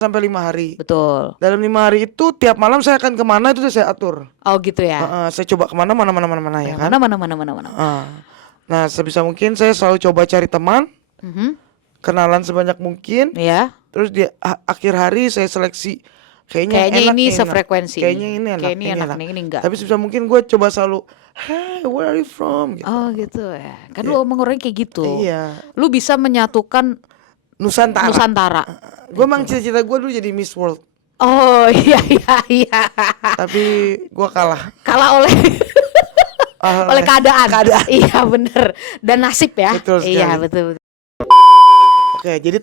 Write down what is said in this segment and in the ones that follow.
sampai 5 hari. Betul. Dalam 5 hari itu tiap malam saya akan kemana itu udah saya atur. Oh gitu ya. Saya coba kemana ya kan. Mana. Nah sebisa mungkin saya selalu coba cari teman, kenalan sebanyak mungkin. Ya. Terus di akhir hari saya seleksi kayaknya enak, ini sefrekuensi. Kayaknya ini enak, ini enak. Ini enggak. Tapi sebisa mungkin gue coba selalu, hey, where are you from? Gitu. Oh gitu ya. Kan lu omong orangnya kayak gitu. Iya. Lu bisa menyatukan Nusantara. Gue emang cita-cita gue dulu jadi Miss World. Oh iya. Tapi gue kalah. Kalah oleh oleh keadaan. Iya bener. Dan nasib ya. Betul sekali. Iya betul. Oke, jadi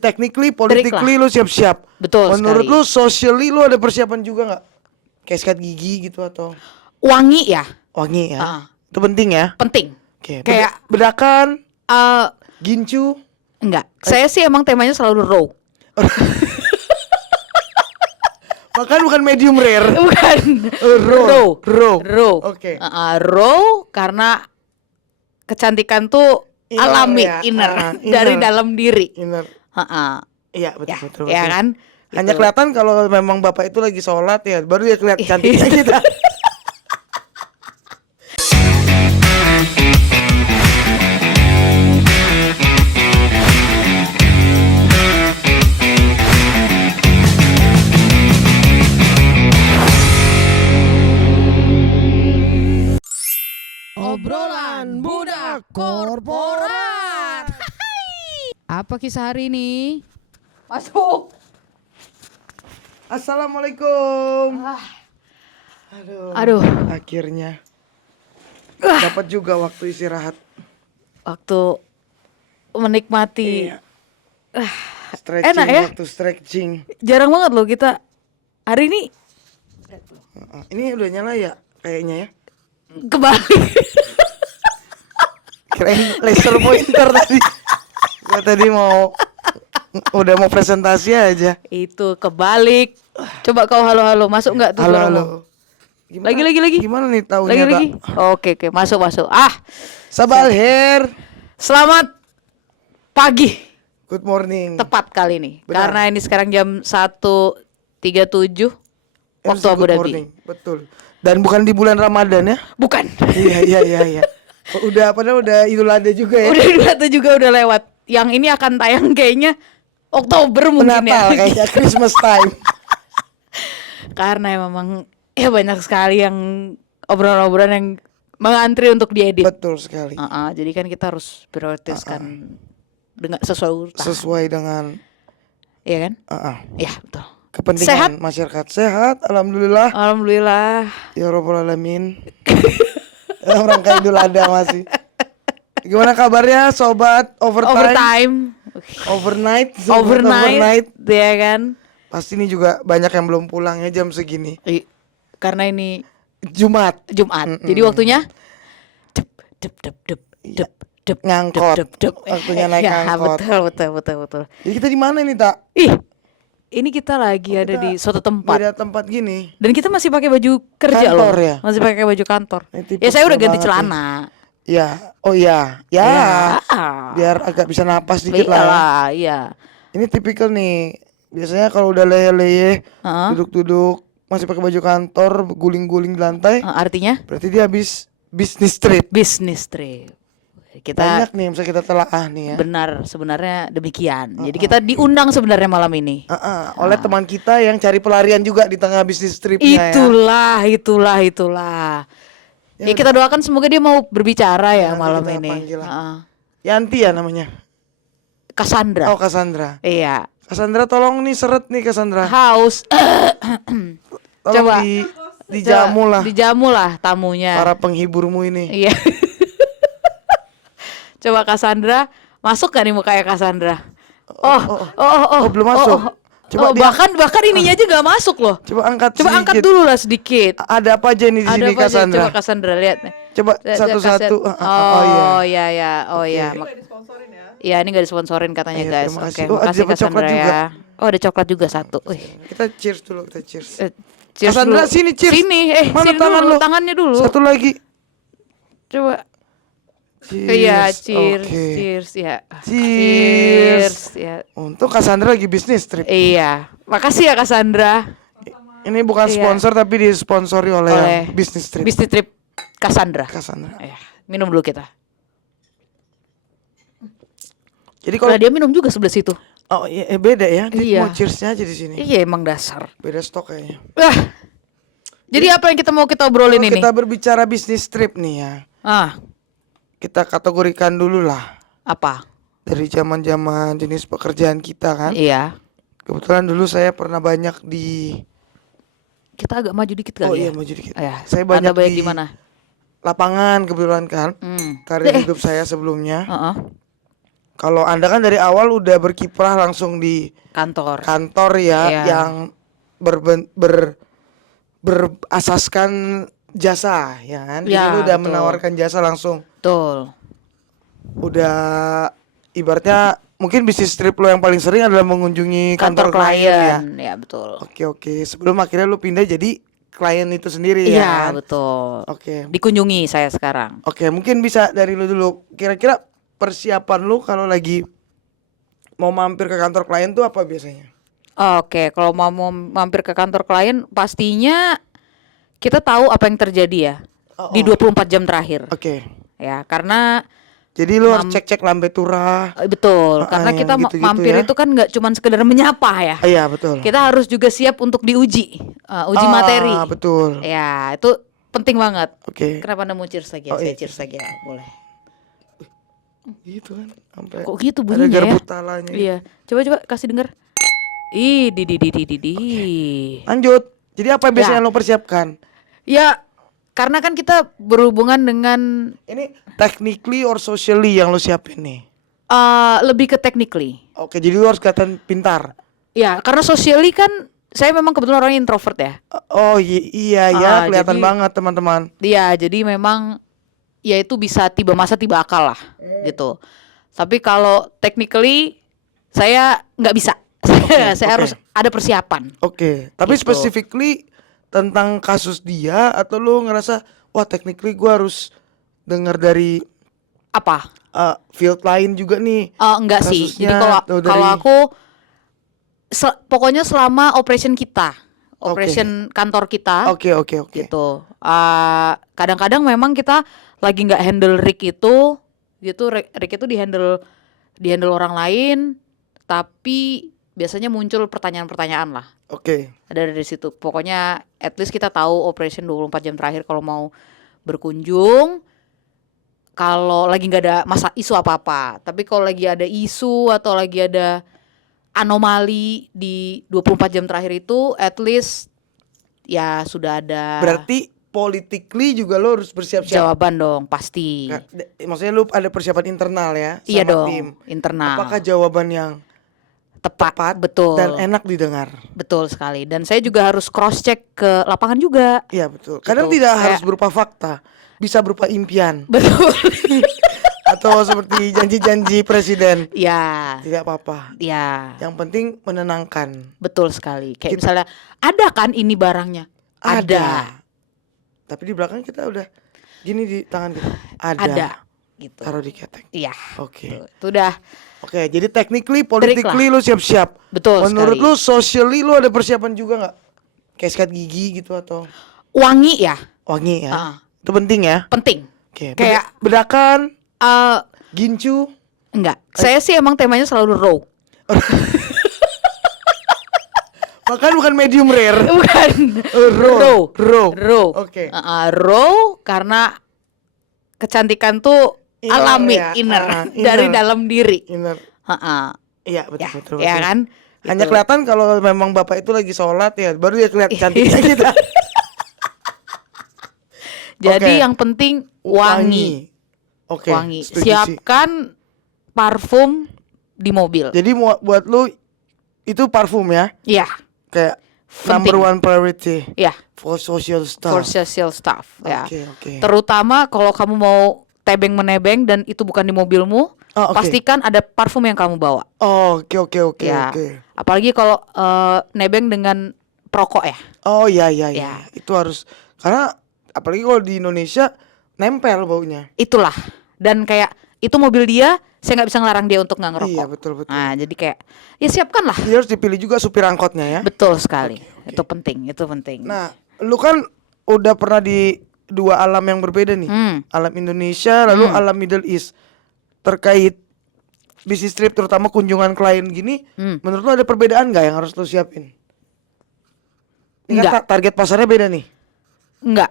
politically lu siap-siap. Betul. Menurut sekali. lu socially lu ada persiapan juga nggak? Kayak sikat gigi gitu atau wangi ya? Wangi ya. Itu penting ya? Penting. Oke. Kayak bedakan, gincu. Enggak. Saya sih emang temanya selalu raw. Bahkan bukan medium rare. Bukan. Raw. Oke. Raw karena kecantikan tuh alami, ya. inner. Dari dalam diri. Inner. Iya betul. Ya kan? Hanya gitu. kelihatan kalau memang bapak itu lagi sholat ya, baru dia kelihatan cantiknya kita. Obrolan budak korporat. Apa kisah hari ini? Masuk. Assalamualaikum. Aduh. Akhirnya dapat juga waktu istirahat. Waktu menikmati. Iya. Stretching, enak ya? Waktu stretching. Jarang banget loh kita hari ini. Ini udah nyala ya kayaknya ya. Kebalik. Keren laser pointer tadi. Gua tadi udah mau presentasi aja. Itu kebalik. Coba kau halo masuk nggak tuh? Halo. Lagi. Gimana nih taunya lagi? Oke, masuk. Sabal hair. Selamat pagi. Good morning. Tepat kali ini. Benar. Karena ini sekarang jam 1.37 waktu Abu Dhabi. Betul. Dan bukan di bulan Ramadan ya? Bukan. Iya. Padahal udah Idul Adha juga ya. Udah Idul Adha juga udah lewat. Yang ini akan tayang kayaknya Oktober mungkin Natal, ya. kayaknya Christmas time. Karena memang ya banyak sekali yang obrolan-obrolan yang mengantri untuk diedit. Betul sekali. Jadi kan kita harus prioritaskan dengan sesuai dengan iya kan? Iya, betul. Kepentingan Sehat? masyarakat. Sehat, alhamdulillah. Ya Rabbal Alamin. Dalam rangka Idul Adha masih. Gimana kabarnya sobat overtime? Overnight, ya kan? Pasti ini juga banyak yang belum pulang ya jam segini. Karena ini Jumat. Jadi waktunya ngangkot. Waktunya naik angkot. Betul. Jadi kita di mana nih, Tak? Ini kita lagi ada di suatu tempat. Beda tempat gini. Dan kita masih pakai baju kerja kantor, loh. Ya? Masih pakai baju kantor. Ya saya udah ganti celana. Ya. Oh iya. Ya. Biar agak bisa napas dikit lah. Iya. Ini tipikal nih. Biasanya kalau udah leyeh-leyeh, duduk-duduk, masih pakai baju kantor, guling-guling di lantai. Artinya? Berarti dia habis business trip. Kita banyak nih misalnya kita telaah nih ya. Benar, sebenarnya demikian. Jadi kita diundang sebenarnya malam ini. Oleh teman kita yang cari pelarian juga di tengah bisnis tripnya. Itulah. Ya kita doakan semoga dia mau berbicara ya malam ini. Yanti ya namanya. Cassandra. Oh, Cassandra. Iya. Cassandra tolong nih seret nih Cassandra. Haus. Coba dijamu lah tamunya. Para penghiburmu ini. Iya. Coba Cassandra, masuk gak nih mukanya Cassandra? Belum masuk. Coba bahkan ininya aja gak masuk loh. Coba angkat dulu lah sedikit. Ada apa aja nih di sini Cassandra? Coba Cassandra lihat. Coba satu-satu. Iya. Iya, ini gak disponsorin katanya guys. Oke, makasih Cassandra ya. Oh, ada coklat juga satu. Kita cheers dulu, cheers. Cassandra sini cheers. Sini, mana sini tangan dulu, lu? tangannya dulu. Satu lagi. Coba. Iya, cheers, Oke. cheers ya. Cheers. Ya. Untuk Cassandra lagi bisnis trip. Iya, makasih ya Cassandra. Ini bukan Iya. sponsor tapi disponsori oleh yang bisnis trip. Bisnis trip Cassandra. Cassandra. Ya, minum dulu kita. Jadi kalau Nah, dia minum juga sebelah situ. oh iya beda ya. Dia Iya. mau cheersnya aja di sini. Iya, emang dasar. Beda stok kayaknya. Jadi apa yang kita mau kita obrolin Kalau ini? kita berbicara bisnis trip nih ya. Kita kategorikan dulu lah Apa? dari zaman-zaman jenis pekerjaan kita kan. Iya. Kebetulan dulu saya pernah banyak di Kita agak maju dikit kali oh ya. iya maju dikit. Ya. Saya banyak Anda di di mana? lapangan kebetulan kan. Karir hidup saya sebelumnya. Heeh. Kalau Anda kan dari awal udah berkiprah langsung di Kantor. kantor ya Iya. yang berasaskan jasa ya kan. Jadi Ya, lu udah betul. menawarkan jasa langsung. Betul. Udah ibaratnya mungkin bisnis trip lo yang paling sering adalah mengunjungi kantor, klien ya. Ya, betul. Oke. Sebelum akhirnya lu pindah jadi klien itu sendiri ya. Iya, kan? betul. Oke. Dikunjungi saya sekarang. Oke, mungkin bisa dari lu dulu. Kira-kira persiapan lu kalau lagi mau mampir ke kantor klien tuh apa biasanya? Oke, kalau mau mampir ke kantor klien pastinya kita tahu apa yang terjadi ya di 24 jam terakhir. Oke. Ya, karena Jadi lu harus cek-cek lambe turah. betul, karena yang kita gitu-gitu mampir ya. itu kan nggak cuman sekedar menyapa ya. Iya, betul. Kita harus juga siap untuk diuji, uji materi. Betul. Ya, itu penting banget. Oke. Kenapa Anda mau cheers lagi ya? Oh, Saya iya, cheers lagi ya, boleh. Gitu kan. Sampai Kok gitu ada bunyinya ya? garpu talanya. Iya, coba kasih denger. Ih, di. Lanjut. Jadi apa yang biasanya Ya. lo persiapkan? Ya, karena kan kita berhubungan dengan Ini technically or socially yang lo siapin nih. lebih ke technically. Oke, jadi lo harus kelihatan pintar. Ya, karena socially kan saya memang kebetulan orangnya introvert ya. Oh iya ya, kelihatan jadi- banget teman-teman. Iya, jadi memang ya itu bisa tiba masa tiba akal lah gitu. Tapi kalau technically saya nggak bisa. Saya oke. harus ada persiapan. Oke, tapi Gitu. specifically tentang kasus dia atau lo ngerasa wah technically gue harus dengar dari Apa? field lain juga nih. Enggak sih. Kasusnya Jadi kalau atau dari- kalau aku pokoknya selama operation kita, operation kantor kita Oke. gitu. Kadang-kadang memang kita lagi nggak handle rig itu, gitu. Rig itu di handle orang lain, tapi biasanya muncul pertanyaan-pertanyaan lah. Oke. Ada dari situ. Pokoknya at least kita tahu operation 24 jam terakhir kalau mau berkunjung. Kalau lagi nggak ada isu apa-apa. Tapi kalau lagi ada isu atau lagi ada anomali di 24 jam terakhir itu at least ya sudah ada Berarti politically juga lo harus bersiap-siap. jawaban dong, pasti. Maksudnya lu ada persiapan internal ya sama Iya dong, tim. internal. Apakah jawaban yang tepat, betul. dan enak didengar? Betul sekali. Dan saya juga harus cross check ke lapangan juga. Iya betul. Kadang Betul. tidak Kayak- harus berupa fakta, bisa berupa impian Betul. atau seperti janji-janji presiden. Ya, Tidak apa-apa. ya. Yang penting menenangkan. Betul sekali. Kayak misalnya, ada kan ini barangnya? Tapi di belakang kita udah gini di tangan kita. Ada. Gitu. Taruh di ketek. Iya. Oke. Itu udah Oke, jadi technically, politically lu siap-siap. betul Menurut sekali. lu socially lu ada persiapan juga nggak? Kayak sikat gigi gitu atau Wangi ya, wangi ya? Ah. Itu penting ya? penting. Oke. Kayak- bedakan, Eh gincu. enggak. Saya sih emang temanya selalu raw. Bahkan bukan medium rare. Bukan. Raw. Raw. Raw. Oke. Raw karena kecantikan tuh Inner alami, ya. inner, Inner. dari dalam diri. Inner. Iya betul Ya, betul. ya betul. kan? Hanya Gitu. kelihatan kalau memang bapak itu lagi sholat ya, baru dia kelihatan cantiknya kita. Jadi Oke. yang penting wangi. Oke. Wangi. setuju sih. Siapkan parfum di mobil. Jadi buat lu itu parfum ya, Iya, kayak Penting. number one priority iya. for social stuff. For social stuff. Ya. Oke. Terutama kalau kamu mau tebeng menebeng dan itu bukan di mobilmu, Oh, oke. pastikan ada parfum yang kamu bawa. Oh, oke. Ya. Oke. Apalagi kalau nebeng dengan perokok ya. Oh iya. Ya. Itu harus karena apalagi kalau di Indonesia nempel baunya. Itulah Dan kayak itu mobil dia, saya nggak bisa ngelarang dia untuk nggak ngerokok. Iya, betul. Nah, jadi kayak ya siapkan lah. Dia harus dipilih juga supir angkotnya ya. Betul sekali. Oke. Itu penting. Nah, lu kan udah pernah di dua alam yang berbeda nih. Alam Indonesia lalu alam Middle East. Terkait bisnis trip terutama kunjungan klien gini, menurut lu ada perbedaan nggak yang harus lu siapin? Ini kan Nggak. target pasarnya beda nih. Enggak,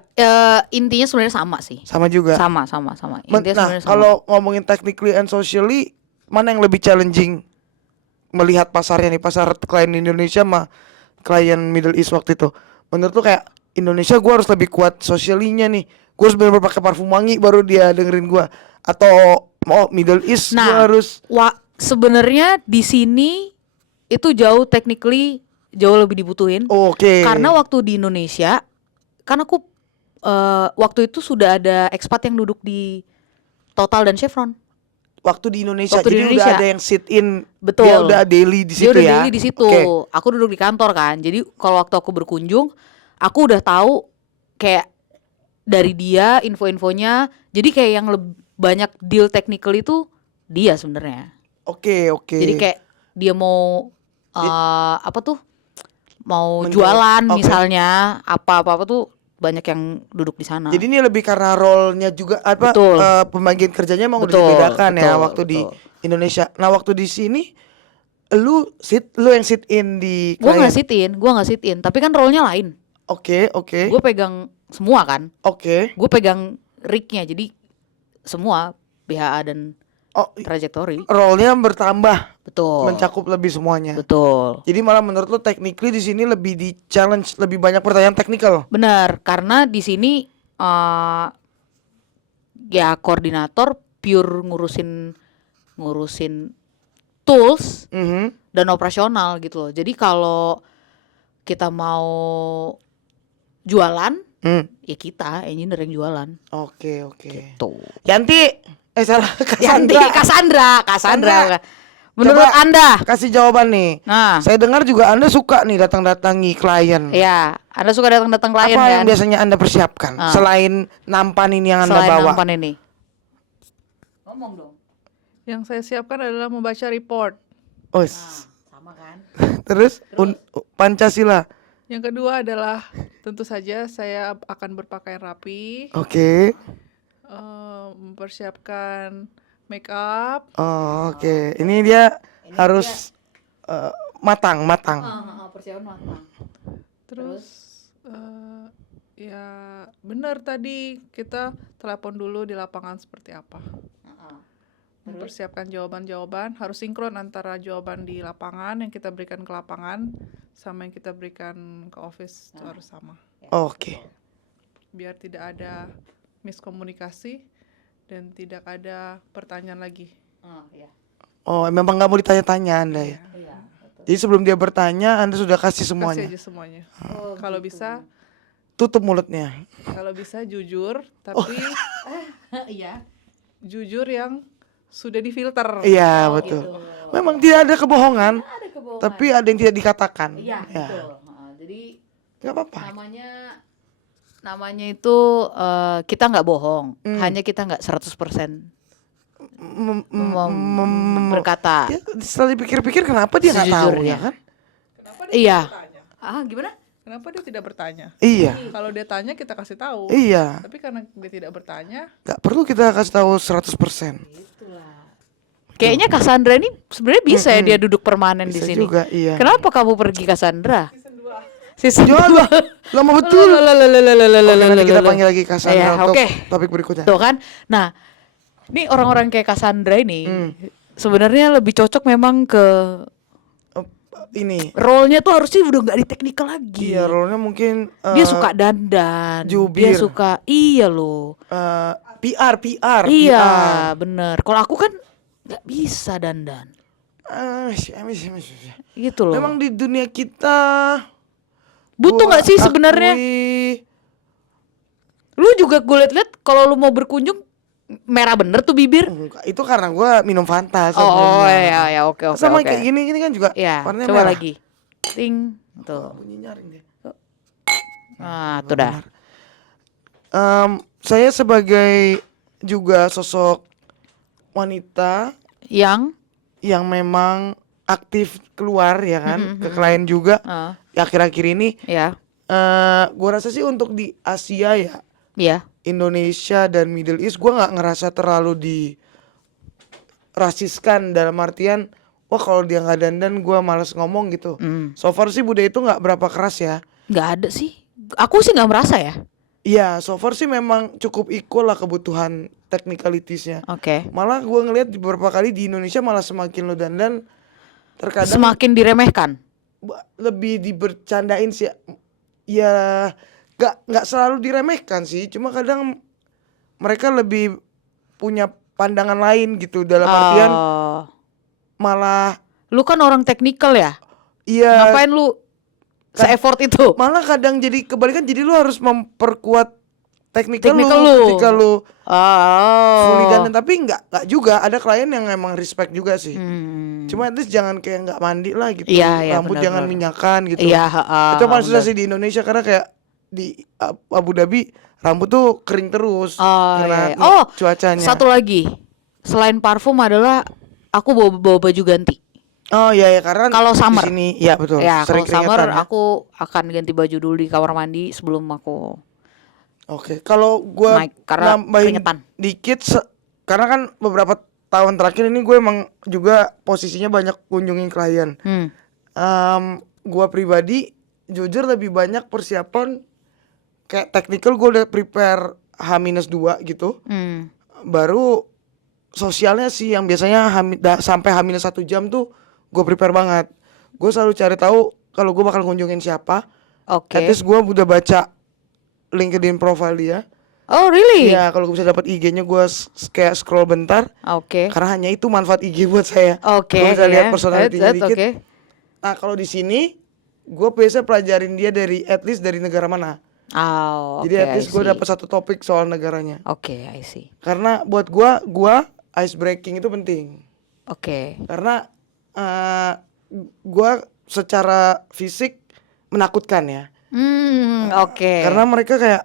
intinya sebenarnya sama sih. Sama juga. Sama. Intinya Nah, sebenarnya sama. kalau ngomongin technically and socially, mana yang lebih challenging melihat pasarnya nih, pasar klien Indonesia sama klien Middle East waktu itu? Menurut lu kayak Indonesia gua harus lebih kuat socially-nya nih. Gua harus benar-benar pakai parfum wangi baru dia dengerin gua. Atau Middle East gua harus sebenarnya di sini itu jauh technically jauh lebih dibutuhin. Oke. Karena waktu di Indonesia, kan aku waktu itu sudah ada expat yang duduk di Total dan Chevron. Waktu di Indonesia, Waktu di jadi Indonesia. udah ada yang sit in. Betul. Dia udah daily di Dia situ udah ya. daily di situ. Oke. Aku duduk di kantor kan. Jadi kalau waktu aku berkunjung, aku udah tahu kayak dari dia info-infonya. Jadi kayak yang banyak deal technical itu dia sebenarnya. Oke. Jadi kayak dia mau apa tuh? Mau Menjual. jualan Oke. misalnya apa-apa tuh banyak yang duduk di sana. Jadi ini lebih karena role-nya juga apa Betul. Pembagian kerjanya emang udah Betul, dibedakan ya betul, waktu di betul. Indonesia. Nah, waktu di sini lu yang sit in di Gua klien. nggak sit in, tapi kan role-nya lain. Oke. Gue pegang semua kan. Oke. Gue pegang rig-nya, jadi semua BHA dan trajectory. Role-nya bertambah, Betul. mencakup lebih semuanya. Betul. Jadi malah menurut lu technically di sini lebih di challenge, lebih banyak pertanyaan teknikal. Benar, karena di sini ya koordinator pure ngurusin tools dan operasional gitu loh. Jadi kalau kita mau jualan, ya kita engineer yang jualan. Oke. Tuh. Yanti, salah. Yanti, Cassandra. Cassandra. Menurut Coba Anda? kasih jawaban nih. Nah, Saya dengar juga Anda suka nih datang-datangi klien. ya, Anda suka datang klien Apa kan? yang biasanya Anda persiapkan selain nampan ini yang Anda Selain bawa? nampan ini. Ngomong dong. Yang saya siapkan adalah membaca report. Sama kan? Terus Pancasila. Yang kedua adalah tentu saja saya akan berpakaian rapi, Oke. mempersiapkan make up, Oke. Ini dia harus matang. Persiapan matang. terus ya benar tadi kita telepon dulu di lapangan seperti apa. Mempersiapkan jawaban-jawaban, harus sinkron antara jawaban di lapangan yang kita berikan ke lapangan sama yang kita berikan ke office itu harus sama. Oke. Biar tidak ada miskomunikasi dan tidak ada pertanyaan lagi. Memang nggak mau ditanya-tanya Anda ya. Jadi sebelum dia bertanya, Anda sudah kasih semuanya. Kasih aja semuanya. Kalau bisa, Tutup mulutnya. kalau bisa jujur, tapi Iya. jujur yang sudah difilter. Iya, betul. Memang tidak ada kebohongan, tapi ada yang tidak dikatakan. Iya, Ya. betul. Jadi Gak apa-apa. namanya itu kita nggak bohong, hanya kita nggak 100% berkata. Ya, setelah dipikir-pikir kenapa dia nggak tahu Sejujurnya. ya kan? Kenapa dia Iya. tidak bertanya? Gimana? Kenapa dia tidak bertanya? Iya. Kalau dia tanya kita kasih tahu. Iya. Tapi karena dia tidak bertanya, Gak perlu kita kasih tahu 100%. Kayaknya Cassandra ini sebenarnya bisa ya dia duduk permanen di Bisa sini. juga, iya. Kenapa kamu pergi Cassandra? season 2. Season Jangan 2. lama betul. Oke, nanti kita Loh. panggil lagi Cassandra Iya, untuk oke. topik berikutnya. Tuh kan. Nah, ini orang-orang kayak Cassandra ini sebenarnya lebih cocok memang ke Ini. role-nya tuh harusnya udah nggak di teknikal lagi. Iya, role-nya mungkin Dia suka dandan. jubir. Dia suka loh. PR. Iya, PR. bener. Kalau aku kan nggak bisa dandan. Gitu loh. Memang di dunia kita butuh nggak sih sebenarnya? akui- Lu juga gue liat-liat kalau lu mau berkunjung merah bener tuh bibir. Enggak, itu karena gua minum Fanta Oh sebelumnya. ya oke. Sama kayak gini kan juga Ya, warnanya coba merah. lagi. Ting, tuh. Bunyi nyaring dia. Nah, tuh dah. Saya sebagai juga sosok wanita Yang yang memang aktif keluar ya kan, ke Mhm, klien juga ah, akhir-akhir ini. ya, Gua rasa sih untuk di Asia ya, ya. Indonesia dan Middle East, gua nggak ngerasa terlalu dirasiskan dalam artian wah kalau dia nggak dandan gua males ngomong gitu. So far sih budaya itu nggak berapa keras ya. Nggak ada sih. Aku sih nggak merasa ya. Iya, so far sih memang cukup equal lah kebutuhan technicalitiesnya. Oke. Malah gua ngelihat di beberapa kali di Indonesia malah semakin lo dandan terkadang Semakin diremehkan. lebih dibercandain sih. Ya nggak selalu diremehkan sih, cuma kadang mereka lebih punya pandangan lain gitu dalam artian Oh, malah lu kan orang teknikal ya. iya Ngapain lu se-effort itu? malah kadang jadi kebalikan, jadi lu harus memperkuat teknikal Technical lu lu. ketika lu fully Oh. dandan, tapi nggak juga ada klien yang emang respect juga sih. Hmm. Cuma at least jangan kayak nggak mandi lah gitu, Iya, iya, rambut benar, jangan benar. minyakan gitu. Iya, heeh, Itu paling susah benar. sih di Indonesia karena kayak di Abu Dhabi rambut tuh kering terus Oh, karena iya, iya. Oh, cuacanya. satu lagi. Selain parfum adalah aku bawa baju ganti. Oh iya ya karena Kalau di summer. sini ya betul. Ya, kalau Sering summer keringetan ya. aku akan ganti baju dulu di kamar mandi sebelum aku Oke, kalau gua naik karena nambahin keringetan. dikit karena kan beberapa tahun terakhir ini gue emang juga posisinya banyak kunjungin klien. Hmm. Gua pribadi jujur lebih banyak persiapan kayak technical, gue udah prepare H-2 gitu. Hmm. Baru sosialnya sih yang biasanya sampai H-1 jam tuh gue prepare banget. Gue selalu cari tahu kalau gue bakal kunjungin siapa. Oke. At least gue udah baca LinkedIn profile dia. Oh, really? Ya kalau bisa dapat IG-nya gue kayak scroll bentar. Oke. Karena hanya itu manfaat IG buat saya. Oke, Gua bisa lihat ya. personality-nya dikit. Oke. Nah kalau di sini gue biasa pelajarin dia dari at least dari negara mana. Oh, Jadi oke, at I least gue see. dapat satu topik soal negaranya. Oke, I see. Karena buat gue ice breaking itu penting. Oke. Karena gue secara fisik menakutkan ya. Oke. Karena mereka kayak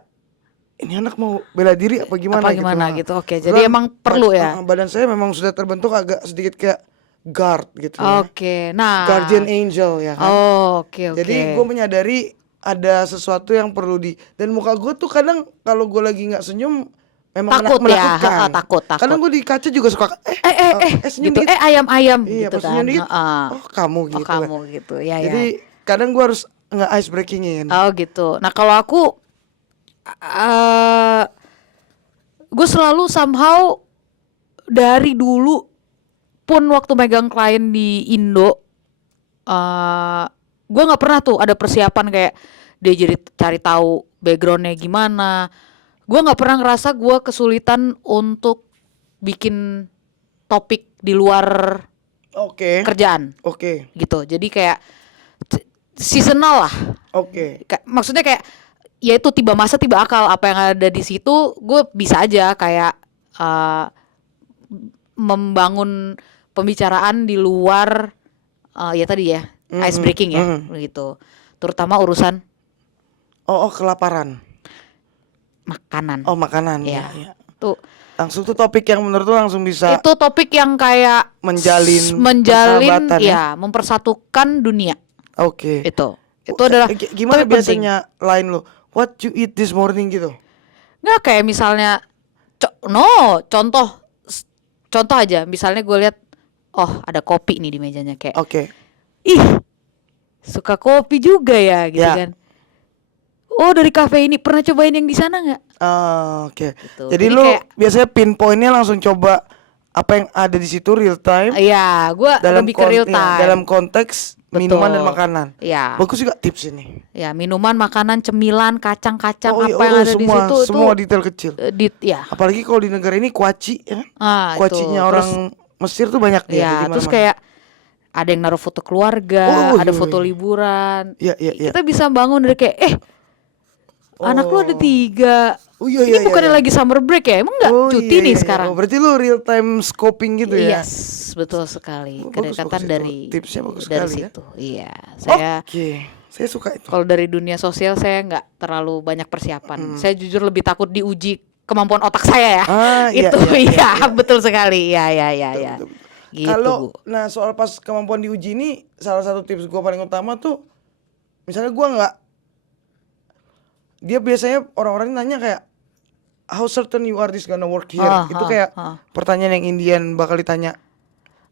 ini anak mau bela diri apa gimana Apa gimana gitu. gitu. Oke, Kebetulan jadi emang perlu ya. Badan saya memang sudah terbentuk agak sedikit kayak guard gitu ya. Oke. Nah. Guardian angel ya kan. Oh, oke, oke. Jadi gue menyadari ada sesuatu yang perlu dan muka gue tuh kadang kalau gue lagi nggak senyum memang Takut ya, menakutkan. takut. Kadang gue di kaca juga suka senyum gitu. dikit. Ayam-ayam Iya, gitu pas kan. senyum dikit, Heeh. oh kamu Oh, gitu kan. kamu gitu. Ya, Jadi kadang gue harus ice breakingin. Oh, gitu. Nah, kalau aku gue selalu somehow dari dulu pun waktu megang klien di Indo, gue nggak pernah tuh ada persiapan kayak dia jadi cari tahu backgroundnya gimana. Gue nggak pernah ngerasa gue kesulitan untuk bikin topik di luar Oke. kerjaan Oke. gitu. Jadi kayak seasonal lah. Oke. Maksudnya kayak ya itu tiba masa tiba akal, apa yang ada di situ gue bisa aja kayak membangun pembicaraan di luar ya tadi ya ice breaking ya gitu, terutama urusan Oh kelaparan. makanan. Oh makanan. ya Ya. tuh Langsung tuh topik yang menurut lu langsung bisa itu topik yang kayak menjalin persahabatan ya mempersatukan dunia. Oke. Itu adalah Gimana topik penting. biasanya line lu? What you eat this morning gitu? Nggak kayak misalnya contoh aja, misalnya gue lihat oh ada kopi nih di mejanya, kayak Oke. ih suka kopi juga ya gitu Ya. kan. Oh dari kafe ini pernah cobain yang di sana nggak? Oke. Gitu. Jadi Jadi lu kayak- biasanya pinpointnya langsung coba apa yang ada di situ real time Iya, gue lebih ke real time. dalam konteks minuman dan makanan. Iya. Bagus juga tips ini. Ya minuman, makanan, cemilan, kacang-kacang Oh, iya, apa yang ada di situ semua itu detail kecil. ya. Apalagi kalau di negara ini kuaci ya. Kuacinya itu. orang Mesir tuh banyak Terus, ya, terus kayak ada yang naruh foto keluarga, Oh, ada iya, foto iya. liburan. Iya, iya, iya. Kita bisa bangun dari kayak anak lu ada 3. Oh, iya, Ini iya, bukannya iya. lagi summer break ya? Emang nggak cuti iya, nih iya. sekarang? Oh, berarti lu real time scoping gitu ya. Yes, betul sekali. Oh, bagus, Kedekatan bagus itu. dari Tipsnya bagus dari sekali ya. situ. Iya, saya Oke. Saya suka itu. kalau dari dunia sosial saya nggak terlalu banyak persiapan. Saya jujur lebih takut diuji kemampuan otak saya ya. Iya, Itu iya, iya, betul sekali. Iya, iya, iya, betul, iya. betul, betul. Gitu, Kalau Bu. nah soal pas kemampuan diuji ini, salah satu tips gue paling utama tuh, misalnya gue nggak, dia biasanya orang-orang nanya kayak, how certain you are this gonna work here? Ah, Itu ah, kayak ah. pertanyaan yang Indian bakal ditanya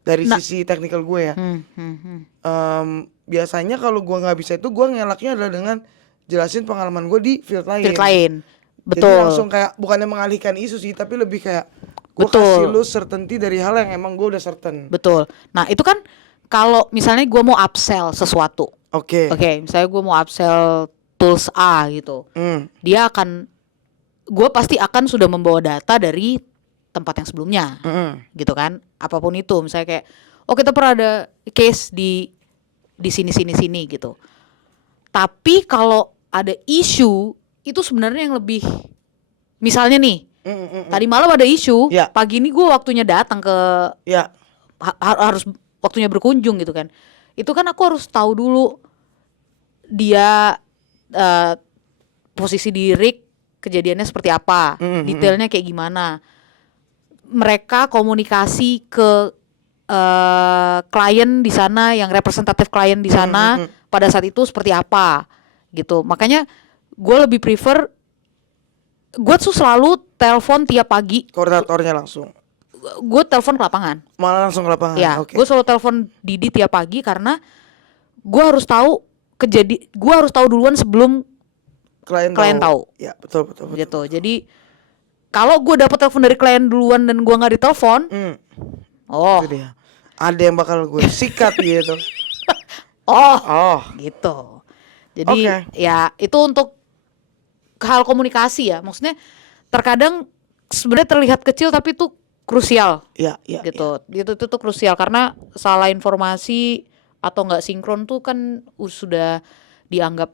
dari Nah. sisi teknikal gue ya. Hmm. Biasanya kalau gue nggak bisa itu, gue ngelaknya adalah dengan jelasin pengalaman gue di field lain. Field lain. Jadi Betul. langsung kayak bukannya mengalihkan isu sih, tapi lebih kayak gue Betul. kasih lu certainty dari hal yang emang gue udah certain. Betul. Nah, itu kan kalau misalnya gue mau upsell sesuatu. Oke. Oke, misalnya gue mau upsell tools A gitu. Gue pasti akan sudah membawa data dari tempat yang sebelumnya. Gitu kan. Apapun itu, misalnya kayak, oh kita pernah ada case di sini gitu. Tapi kalau ada isu, itu sebenarnya yang lebih, misalnya nih, tadi malam ada isu, Ya. pagi ini gue waktunya datang ke, Ya. harus waktunya berkunjung gitu kan. Itu kan aku harus tahu dulu dia posisi di rig, kejadiannya seperti apa, detailnya kayak gimana. Mereka komunikasi ke klien di sana, yang representatif klien di sana pada saat itu seperti apa gitu. Makanya gue lebih prefer, gue tuh selalu telepon tiap pagi. Koordinatornya langsung. Gue telepon ke lapangan. Malah langsung ke lapangan. Ya, Oke. gue selalu telepon Didi tiap pagi karena gue harus tahu gue harus tahu duluan sebelum klien tahu. Ya, betul, betul, betul. Gitu. Jadi kalau gue dapet telepon dari klien duluan dan gue nggak ditelepon, oh, Itu dia. Ada yang bakal gue sikat gitu. oh, gitu. Jadi Oke. ya itu untuk hal komunikasi ya. Maksudnya terkadang sebenarnya terlihat kecil tapi itu krusial. Ya, ya. Gitu. Itu tuh krusial karena salah informasi atau nggak sinkron tuh kan sudah dianggap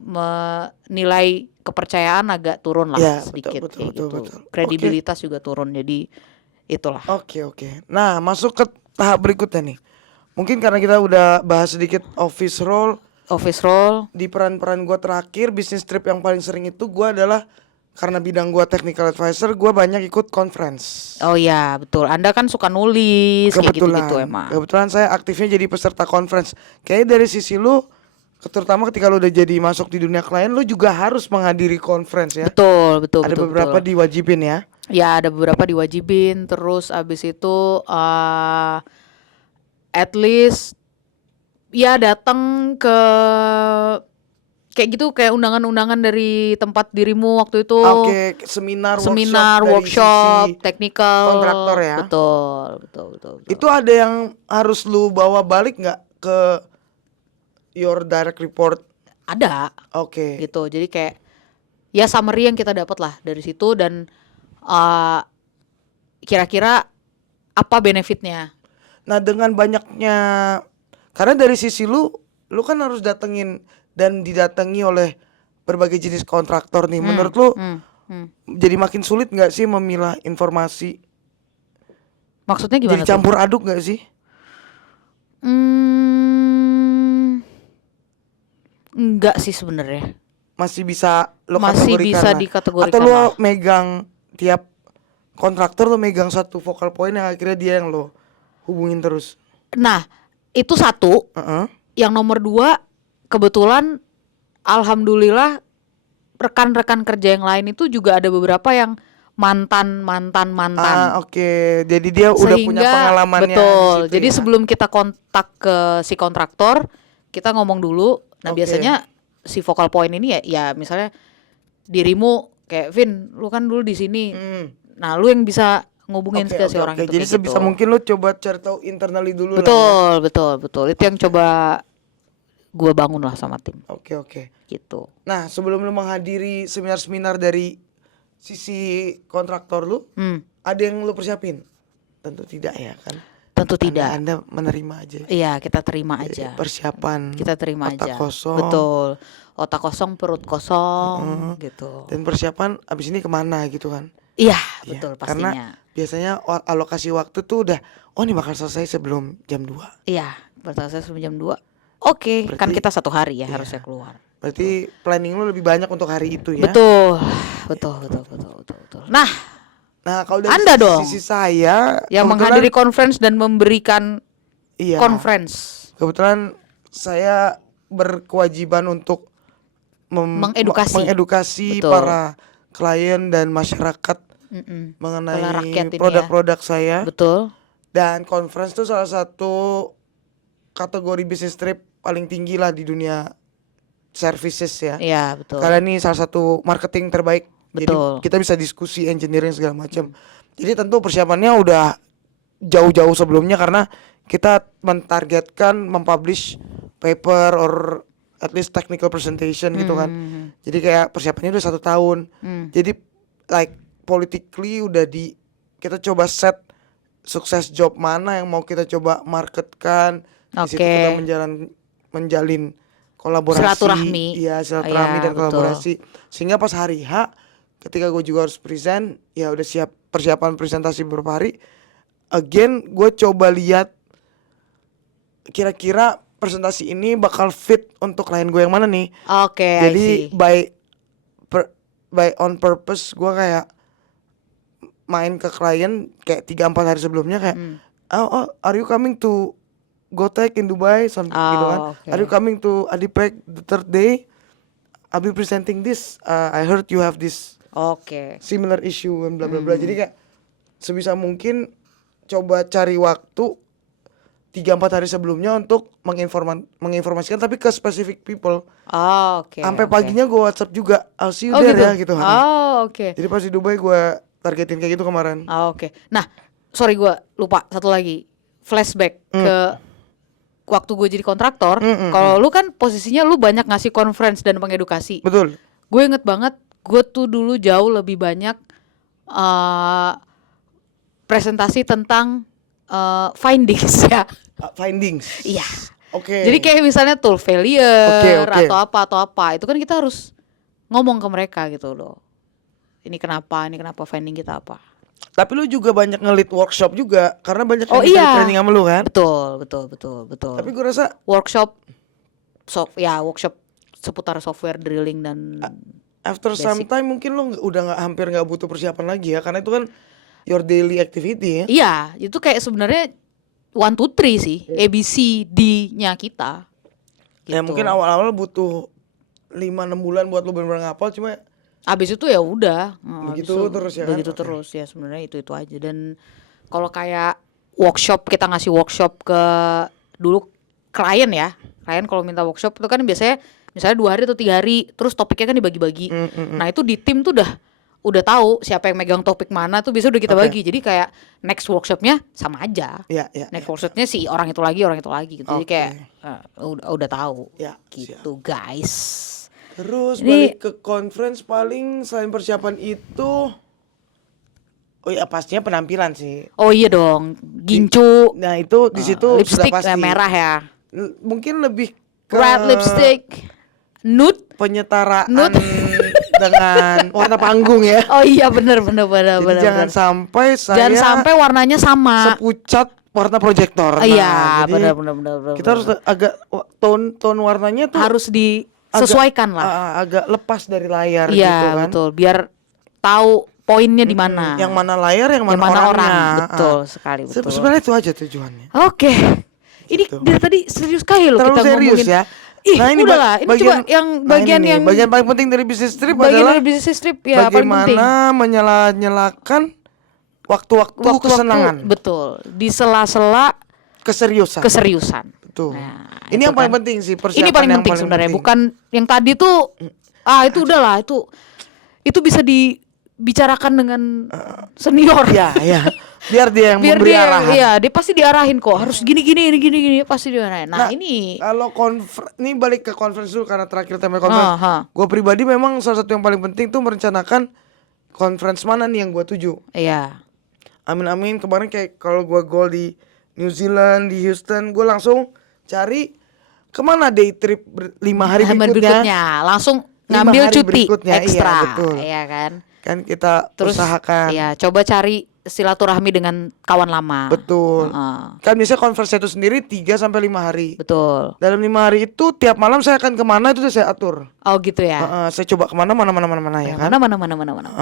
menilai kepercayaan agak turun lah Ya, betul, sedikit betul, kayak betul, gitu. betul. Kredibilitas juga turun, jadi itulah. Oke, oke. Nah, masuk ke tahap berikutnya nih. Mungkin karena kita udah bahas sedikit office role, Office role. di peran-peran gue terakhir, bisnis trip yang paling sering itu gue adalah, karena bidang gue technical advisor, gue banyak ikut conference. Oh ya betul. Anda kan suka nulis kayak gitu-gitu emang. Kebetulan saya aktifnya jadi peserta conference. Kayaknya dari sisi lu, terutama ketika lu udah jadi masuk di dunia klien, lu juga harus menghadiri conference ya. Betul, betul, Ada betul. beberapa betul. diwajibin ya. Ya ada beberapa diwajibin. Terus abis itu at least ya datang ke kayak gitu, kayak undangan-undangan dari tempat dirimu waktu itu. Oke, seminar, Workshop, dari sisi technical. kontraktor ya. Betul, betul, betul. Itu ada yang harus lu bawa balik nggak ke your direct report? Ada Oke. gitu. Jadi kayak ya summary yang kita dapat lah dari situ, dan kira-kira apa benefitnya. Nah, dengan banyaknya, karena dari sisi lu kan harus datengin dan didatangi oleh berbagai jenis kontraktor nih. Menurut lu jadi makin sulit nggak sih memilah informasi? Maksudnya gimana Jadi campur aduk nggak sih? Enggak sih sebenarnya. Masih bisa lo Masih kategorikan bisa lah. dikategorikan Atau lo lah. megang tiap kontraktor, lo megang satu focal point yang akhirnya dia yang lo hubungin terus. Nah, itu satu. Heeh. Yang nomor 2, kebetulan alhamdulillah rekan-rekan kerja yang lain itu juga ada beberapa yang mantan. Oke. Jadi dia udah punya pengalamannya di betul. situ Jadi ya. sebelum kita kontak ke si kontraktor, kita ngomong dulu. Nah, Oke. biasanya si focal point ini ya misalnya dirimu kayak Vin, lu kan dulu di sini. Nah, lu yang bisa ngubungin Oke, ke si oke, orang oke. itu Jadi kayak sebisa gitu. mungkin lo coba cari tahu internally dulu lah ya. Betul. Itu yang coba gua bangun lah sama tim Oke, oke. gitu. Nah, sebelum lo menghadiri seminar-seminar dari sisi kontraktor lu, ada yang lo persiapin? Tentu tidak ya kan? Tentu tidak. Anda menerima aja. Iya, kita terima aja. Persiapan. Kita terima otak aja. kosong. Betul. Otak kosong, perut kosong gitu. Dan persiapan abis ini kemana gitu kan? Iya, Iya, betul karena pastinya. biasanya alokasi waktu tuh udah, oh ini bakal selesai sebelum jam 2. Iya, berselesai sebelum jam 2. Oke, kan Berarti- kita 1 hari ya iya. harusnya keluar. Berarti planning lu lebih banyak untuk hari itu ya. Betul. Nah, Nah, kalau dari Anda dong sisi saya yang kebetulan- menghadiri conference dan memberikan iya, conference. kebetulan saya berkewajiban untuk mengedukasi Betul. para klien dan masyarakat Mm-mm. mengenai Oleh rakyat ini ya. produk-produk saya. Betul. Dan conference itu salah satu kategori bisnis trip paling tinggi lah di dunia services ya. Iya, betul. Karena ini salah satu marketing terbaik. Jadi Betul. kita bisa diskusi engineering segala macam. Jadi tentu persiapannya udah jauh-jauh sebelumnya karena kita mentargetkan mempublish paper or at least technical presentation gitu kan. Jadi kayak persiapannya udah 1 tahun. Jadi like politically udah kita coba set sukses job mana yang mau kita coba marketkan. Di situ Oke. kita menjalin kolaborasi, Silaturahmi. iya silaturahmi Iya, dan betul. kolaborasi. Sehingga pas hari H, ketika gue juga harus present, ya udah siap persiapan presentasi beberapa hari. Again, gue coba lihat kira-kira presentasi ini bakal fit untuk klien gue yang mana nih. Oke, I Jadi see. by on purpose gue kayak main ke klien kayak 3-4 hari sebelumnya kayak oh, are you coming to Gotech in Dubai something gitu kan. Oke. Are you coming to Adipec the 3rd day? I'll be presenting this. I heard you have this Oke. similar issue and bla bla bla. Jadi kayak sebisa mungkin coba cari waktu 3-4 hari sebelumnya untuk menginformasikan tapi ke specific people. Oke. Sampai oke. paginya gue WhatsApp juga, I'll see you Oh there gitu. ya gitu. Oke. Jadi pas di Dubai gue targetin kayak gitu kemarin. Oke. Nah, sorry gue lupa satu lagi. Flashback ke waktu gue jadi kontraktor. Kalau lu kan posisinya lu banyak ngasih conference dan mengedukasi. Betul. Gue inget banget, gue tuh dulu jauh lebih banyak presentasi tentang findings ya. Findings. Iya. Oke. Jadi kayak misalnya tool failure Oke. atau apa, itu kan kita harus ngomong ke mereka gitu loh. Ini kenapa finding kita apa. Tapi lu juga banyak ngelit workshop juga karena banyak Oh yang iya. training sama lu kan. Betul. Tapi gue rasa Workshop seputar software drilling dan after some time mungkin lu udah hampir nggak butuh persiapan lagi ya karena itu kan your daily activity ya. iya, itu kayak sebenarnya 1 2 3 sih, ABCD-nya kita. Ya Gitu. mungkin awal-awal butuh 5-6 bulan buat lu bener-bener ngapal cuma Abis itu ya udah Begitu abis itu terus ya kan? begitu Oke. terus ya sebenarnya itu aja. Dan kalau kayak workshop, kita ngasih workshop ke dulu klien ya, klien kalau minta workshop itu kan biasanya misalnya 2 hari atau 3 hari, terus topiknya kan dibagi-bagi. Nah itu di tim tuh udah tahu siapa yang megang topik mana tuh biasa udah kita Oke. bagi. Jadi kayak next workshopnya sama aja. ya Next workshopnya si orang itu lagi gitu. Jadi Oke. kayak udah tahu Ya, gitu guys. Terus Ini- balik ke conference paling selain persiapan itu oh ya pastinya penampilan sih. Oh iya dong, gincu. Nah itu di situ Lipstick sudah pasti. merah ya. Mungkin lebih ke Red lipstick, nude. penyetaraan Nude. dengan warna panggung ya. Oh iya bener. Jadi jangan sampai saya Jangan sampai warnanya sama. sepucat warna proyektor. Iya, jadi bener. kita harus agak tone warnanya tuh harus disesuaikan lah. agak lepas dari layar gitu Iya kan. betul, biar tahu poinnya di mana. Yang mana layar, yang Yang mana, mana orangnya. orang. Betul sekali, betul. Sebenarnya itu aja tujuannya. Oke. Ini Gitu. dari tadi serius kali loh Terlalu kita serius ngomongin. ya. Ih, Nah, ini udahlah. Ini bagian- coba yang Nah, bagian ini nih, yang bagian paling penting dari bisnis trip bagian adalah dari bisnis trip ya paling penting. bagaimana menyela-nyelakan waktu-waktu kesenangan, Betul. Di sela-sela keseriusan. keseriusan. Betul. Nah, Ini itu yang paling kan. penting sih, persiapan Ini paling yang penting paling sebenarnya, penting. bukan yang tadi tuh itu udahlah itu bisa dibicarakan dengan senior. Ya, ya. Biar dia yang Biar memberi dia arahan. iya, dia pasti diarahin kok. Harus gini pasti diarahin. Nah, ini Kalau ini balik ke conference dulu karena terakhir tema conference. Gue pribadi memang salah satu yang paling penting tuh merencanakan conference mana nih yang gue tuju. iya. Amin kemarin kayak kalau gue goal di New Zealand, di Houston, gue langsung cari kemana day trip 5 hari berikutnya. langsung 5 ngambil hari cuti berikutnya, iya, ekstra. betul. Iya kan? Kan kita Terus usahakan. ya coba cari silaturahmi dengan kawan lama. Betul. Heeh. Kan biasanya converse itu sendiri 3 sampai 5 hari. Betul. Dalam 5 hari itu tiap malam saya akan kemana itu udah saya atur. Oh gitu ya. Saya coba kemana mana ya kan. Mana.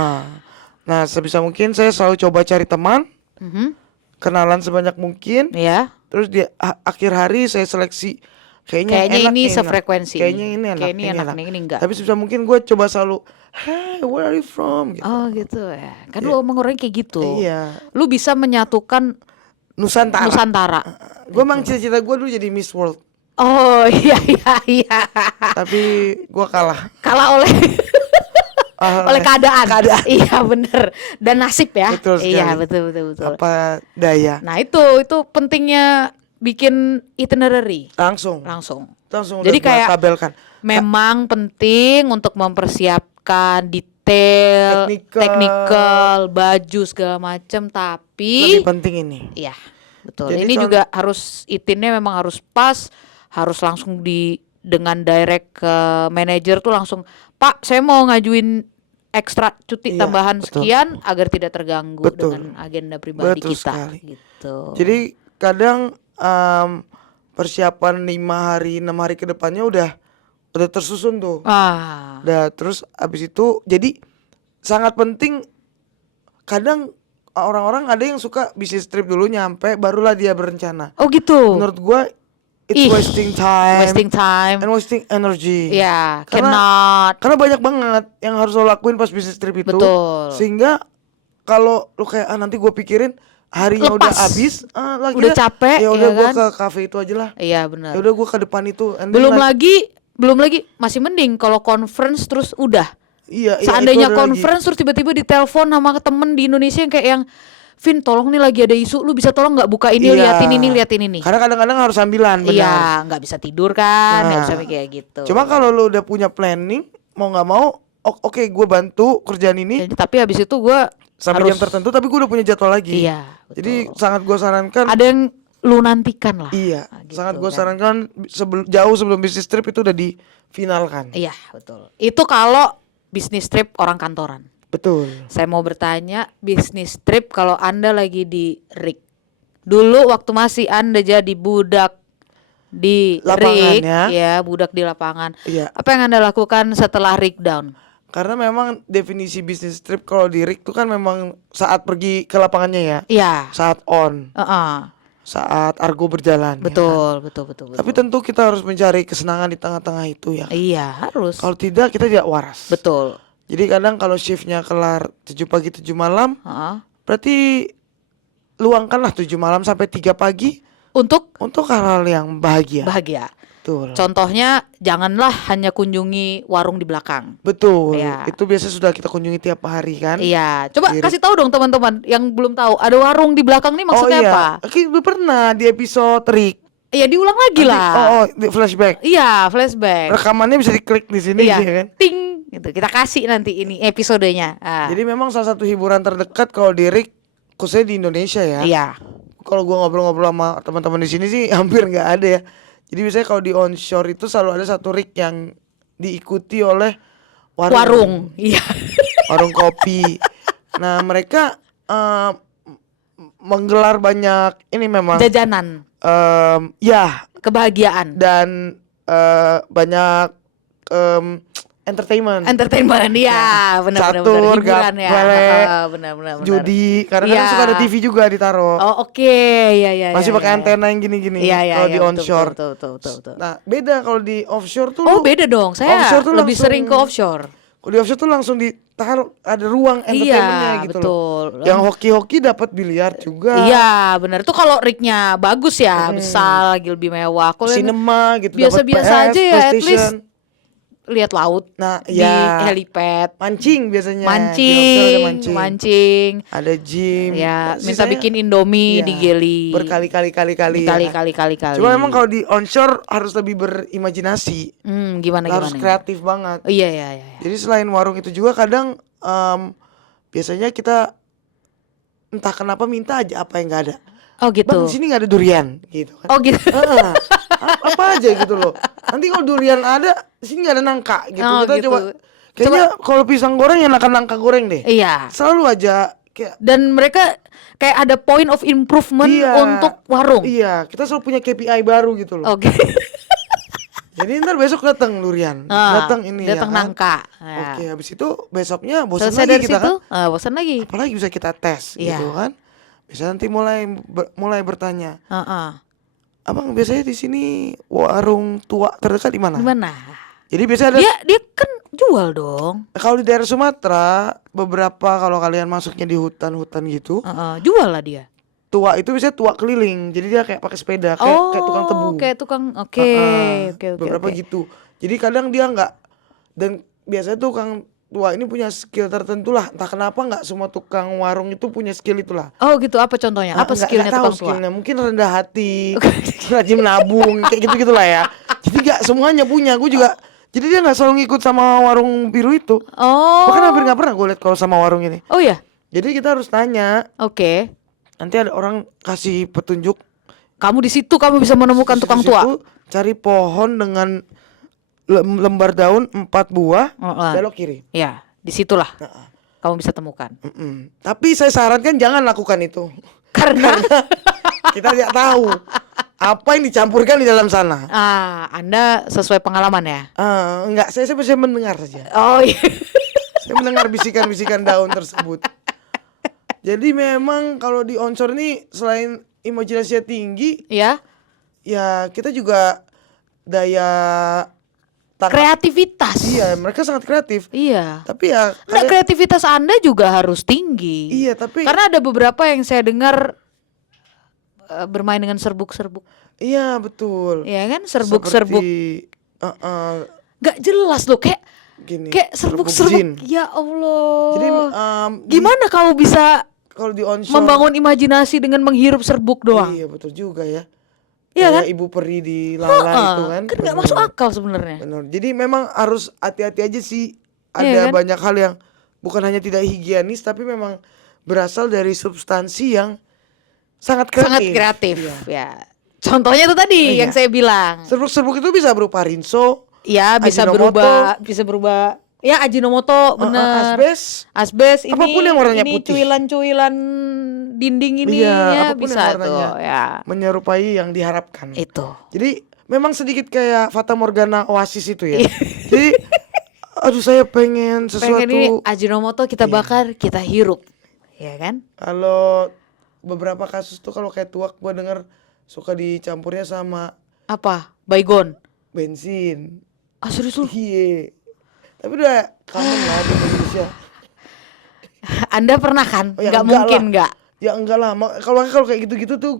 Nah sebisa mungkin saya selalu coba cari teman, Mhm. kenalan sebanyak mungkin. Ya. Terus di akhir hari saya seleksi kayaknya Kayaknya enak ini nih, sefrekuensi. kayaknya ini enak, Kayak ini enak nih, ini enggak. Tapi sebisa mungkin gue coba selalu, hey, where are you from? Gitu. Oh gitu ya. Kan lu emang orangnya kayak gitu. Iya, Lu bisa menyatukan Nusantara. Gue emang cita-cita gue dulu jadi Miss World, Oh iya. tapi gue kalah. Kalah oleh oleh keadaan. Iya bener. Dan nasib ya. Betul sekali. Iya betul. Apa daya? Nah itu pentingnya bikin itinerary Langsung langsung. udah Jadi gua kayak tabelkan. Memang penting untuk mempersiapkan detail, technical, baju segala macam. Tapi Lebih penting ini. iya betul. Jadi Ini juga harus itinnya memang harus pas, harus langsung dengan direct ke manajer tuh langsung, Pak, saya mau ngajuin ekstra cuti Iya, tambahan betul. sekian agar tidak terganggu Betul. dengan agenda pribadi Betul kita. sekali. Gitu. Jadi kadang persiapan 5 hari 6 hari ke depannya udah tersusun tuh. Udah terus abis itu jadi sangat penting. Kadang orang-orang ada yang suka bisnis trip dulu nyampe barulah dia berencana. Oh gitu. Menurut gua it's Ih, wasting time Wasting time. and wasting energy. Ya, Karena- cannot. Karena banyak banget yang harus lo lakuin pas bisnis trip itu. Betul. Sehingga kalau lo kayak nanti gue pikirin harinya udah Lepas. habis, lagi Udah capek, ya udah ya gue kan? ke cafe itu aja lah. Iya benar. Ya udah gue ke depan itu. And then Belum like- lagi masih mending kalau conference terus udah. Iya, Seandainya itu ada conference terus tiba-tiba ditelepon sama temen di Indonesia yang kayak yang Vin, tolong nih lagi ada isu, lu bisa tolong nggak buka ini, Iya. liatin ini. Karena kadang-kadang harus sambilan, benar. Iya, nggak bisa tidur kan, nggak Nah, bisa kayak gitu. Cuma kalau lo udah punya planning, mau nggak mau, oke gue bantu kerjaan ini Tapi habis itu gue sampai harus jam tertentu, tapi gue udah punya jadwal lagi. Iya. Jadi betul. sangat gue sarankan. Ada yang lu nantikan lah. Iya, Nah, gitu sangat gue kan. sarankan jauh sebelum bisnis trip itu udah difinalkan. Iya betul. Itu kalau bisnis trip orang kantoran. Betul. Saya mau bertanya, bisnis trip kalau Anda lagi di rig. Dulu waktu masih Anda jadi budak di Lapangan rig, ya. budak di lapangan. Iya. Apa yang Anda lakukan setelah rig down? Karena memang definisi bisnis trip kalau di rig itu kan memang saat pergi ke lapangannya ya, Iya. saat on, Heeh. saat argo berjalan. ya kan? Betul. Tapi tentu kita harus mencari kesenangan di tengah-tengah itu ya. Iya, harus. Kalau tidak kita tidak waras. Betul. Jadi kadang kalau shiftnya kelar 7 pagi 7 malam, Heeh. berarti luangkanlah 7 malam sampai 3 pagi Untuk untuk hal-hal yang bahagia. bahagia. Betul. Contohnya janganlah hanya kunjungi warung di belakang. Betul. Iya. Itu biasa sudah kita kunjungi tiap hari kan. Iya, coba Di rig. kasih tahu dong teman-teman yang belum tahu. Ada warung di belakang nih maksudnya iya. apa? Kita udah pernah di episode rig. Iya, diulang lagi lah. Di flashback. Iya, flashback. Rekamannya bisa diklik di sini Iya, ya kan. ting gitu. Kita kasih nanti ini episodenya. Jadi memang salah satu hiburan terdekat kalau di rig, khususnya di Indonesia ya. Iya. Kalau gua ngobrol-ngobrol sama teman-teman di sini sih hampir nggak ada ya. Jadi biasanya kalau di onshore itu selalu ada satu rig yang diikuti oleh Warung. Iya. warung kopi. Nah mereka menggelar banyak ini memang Jajanan, ya kebahagiaan, dan banyak entertainment. entertainment. Iya, benar-benar Catur, hiburan ya. gaple, Benar-benar. judi, karena kan Iya. suka ada TV juga ditaruh. Oh, oke. Iya. Masih pakai iya. antena yang gini-gini Iya, kalau di betul, onshore. Betul. Nah, beda kalau di offshore tuh Oh, lu- beda dong. Saya offshore tuh lebih langsung- sering ke offshore. Kalau di offshore tuh langsung ditaruh ada ruang entertainmentnya Iya, gitu betul. loh. Yang hoki-hoki dapat biliar juga. Iya, benar. Itu kalau rignya bagus ya, besar lagi lebih mewah. Kalau yang Cinema gitu biasa-biasa dapat PS, aja ya, at PlayStation. least lihat laut Nah, di ya. helipad, Mancing biasanya. Di offshore ada mancing. Ada gym. Ya, minta Sisanya- bikin Indomie Iya, di Geli. berkali-kali ya. Kali. Cuma memang kalau di onshore harus lebih berimajinasi. Gimana Harus gimana? kreatif banget. Iya. Jadi selain warung itu juga kadang biasanya kita entah kenapa minta aja apa yang nggak ada. Oh gitu. Bang, di sini nggak ada durian gitu kan. Oh gitu. Heeh. Apa aja gitu loh. Nanti kalau durian ada, di sini nggak ada nangka gitu. Oh, Kita gitu. coba. Kayaknya kalau pisang goreng enakan nangka goreng deh. Iya. Selalu aja kayak Dan mereka kayak ada point of improvement Iya. untuk warung. iya, kita selalu punya KPI baru gitu loh. Oke. Jadi ntar besok datang durian, datang ini datang ya kan. nangka. Ya. Oke, habis itu besoknya bosan Selesai lagi dari kita situ, kan. bosan lagi. Apalagi bisa kita tes Iya. gitu kan. Bisa nanti mulai bertanya, Heeh. abang biasanya di sini warung tua terdekat di mana? Gimana? Jadi biasanya ada Dia kan jual dong. kalau di daerah Sumatera beberapa kalau kalian masuknya di hutan-hutan gitu, Jual lah dia. tua itu biasanya tua keliling. Jadi dia kayak pakai sepeda, kayak tukang tebu. Kayak tukang. Oke, Heeh, oke. beberapa gitu. Jadi kadang dia nggak, dan biasanya tukang tua ini punya skill tertentu lah. Entah kenapa nggak semua tukang warung itu punya skill itulah. Oh gitu, apa contohnya? Apa skillnya nggak tahu tukang tua? skillnya. Mungkin rendah hati, rajin nabung, kayak gitu gitulah ya. Jadi nggak semuanya punya. Gue juga. Jadi dia nggak selalu ngikut sama warung biru itu. Oh. Bahkan hampir nggak pernah gue lihat kalau sama warung ini. Oh ya, Jadi kita harus tanya. oke. Nanti ada orang kasih petunjuk. Kamu di situ kamu bisa menemukan Di tukang situ tua. cari pohon dengan lembar daun 4 buah, Heeh. belok kiri. Ya, disitulah kamu bisa temukan. Tapi saya sarankan jangan lakukan itu. Karena Kita tidak tahu apa yang dicampurkan di dalam sana. Anda sesuai pengalaman ya. Enggak, saya bisa mendengar saja. Oh iya. Saya mendengar bisikan-bisikan daun tersebut. Jadi memang kalau di onshore ini selain imajinasinya tinggi, Ya, ya kita juga daya tangkap. kreativitas. Iya, mereka sangat kreatif. Iya. Tapi ya Nggak, kreativitas Anda juga harus tinggi. iya, tapi Karena ada beberapa yang saya dengar bermain dengan serbuk-serbuk. iya betul. Ya kan, serbuk-serbuk. Seperti, Gak jelas loh, kayak gini. serbuk-serbuk. jin. Ya Allah. Jadi gimana kamu bisa kalau di onshore membangun imajinasi dengan menghirup serbuk doang? Iya betul juga ya. Iya kan? Kayak ibu peri di Lala itu kan. Kan nggak Bener. masuk akal sebenarnya. Benar. Jadi memang harus hati-hati aja sih. Iya Ada kan? banyak hal yang bukan hanya tidak higienis tapi memang berasal dari substansi yang sangat kreatif. Sangat kreatif. Iya. Ya. Contohnya itu tadi Iya. yang saya bilang. Serbuk-serbuk itu bisa berupa rinso, Ya bisa Ajinomoto. berubah. Ya Ajinomoto bener. Asbes ini, Apapun yang warnanya ini putih. cuilan-cuilan dinding ini Iya, ya apapun bisa yang tuh warnanya ya. menyerupai yang diharapkan. Itu. Jadi memang sedikit kayak Fata Morgana Oasis itu ya. Iya. Jadi aduh saya pengen sesuatu. Pengen ini Ajinomoto kita bakar, kita hirup. Ya kan? Kalau beberapa kasus tuh kalau kayak tuak gua denger suka dicampurnya sama Apa? Baygon. bensin. Serius lu? Iya. Tapi udah common lah di Indonesia. Anda pernah kan? Oh, ya Nggak enggak mungkin lah. nggak? Ya enggak lah. Kalau kayak gitu-gitu tuh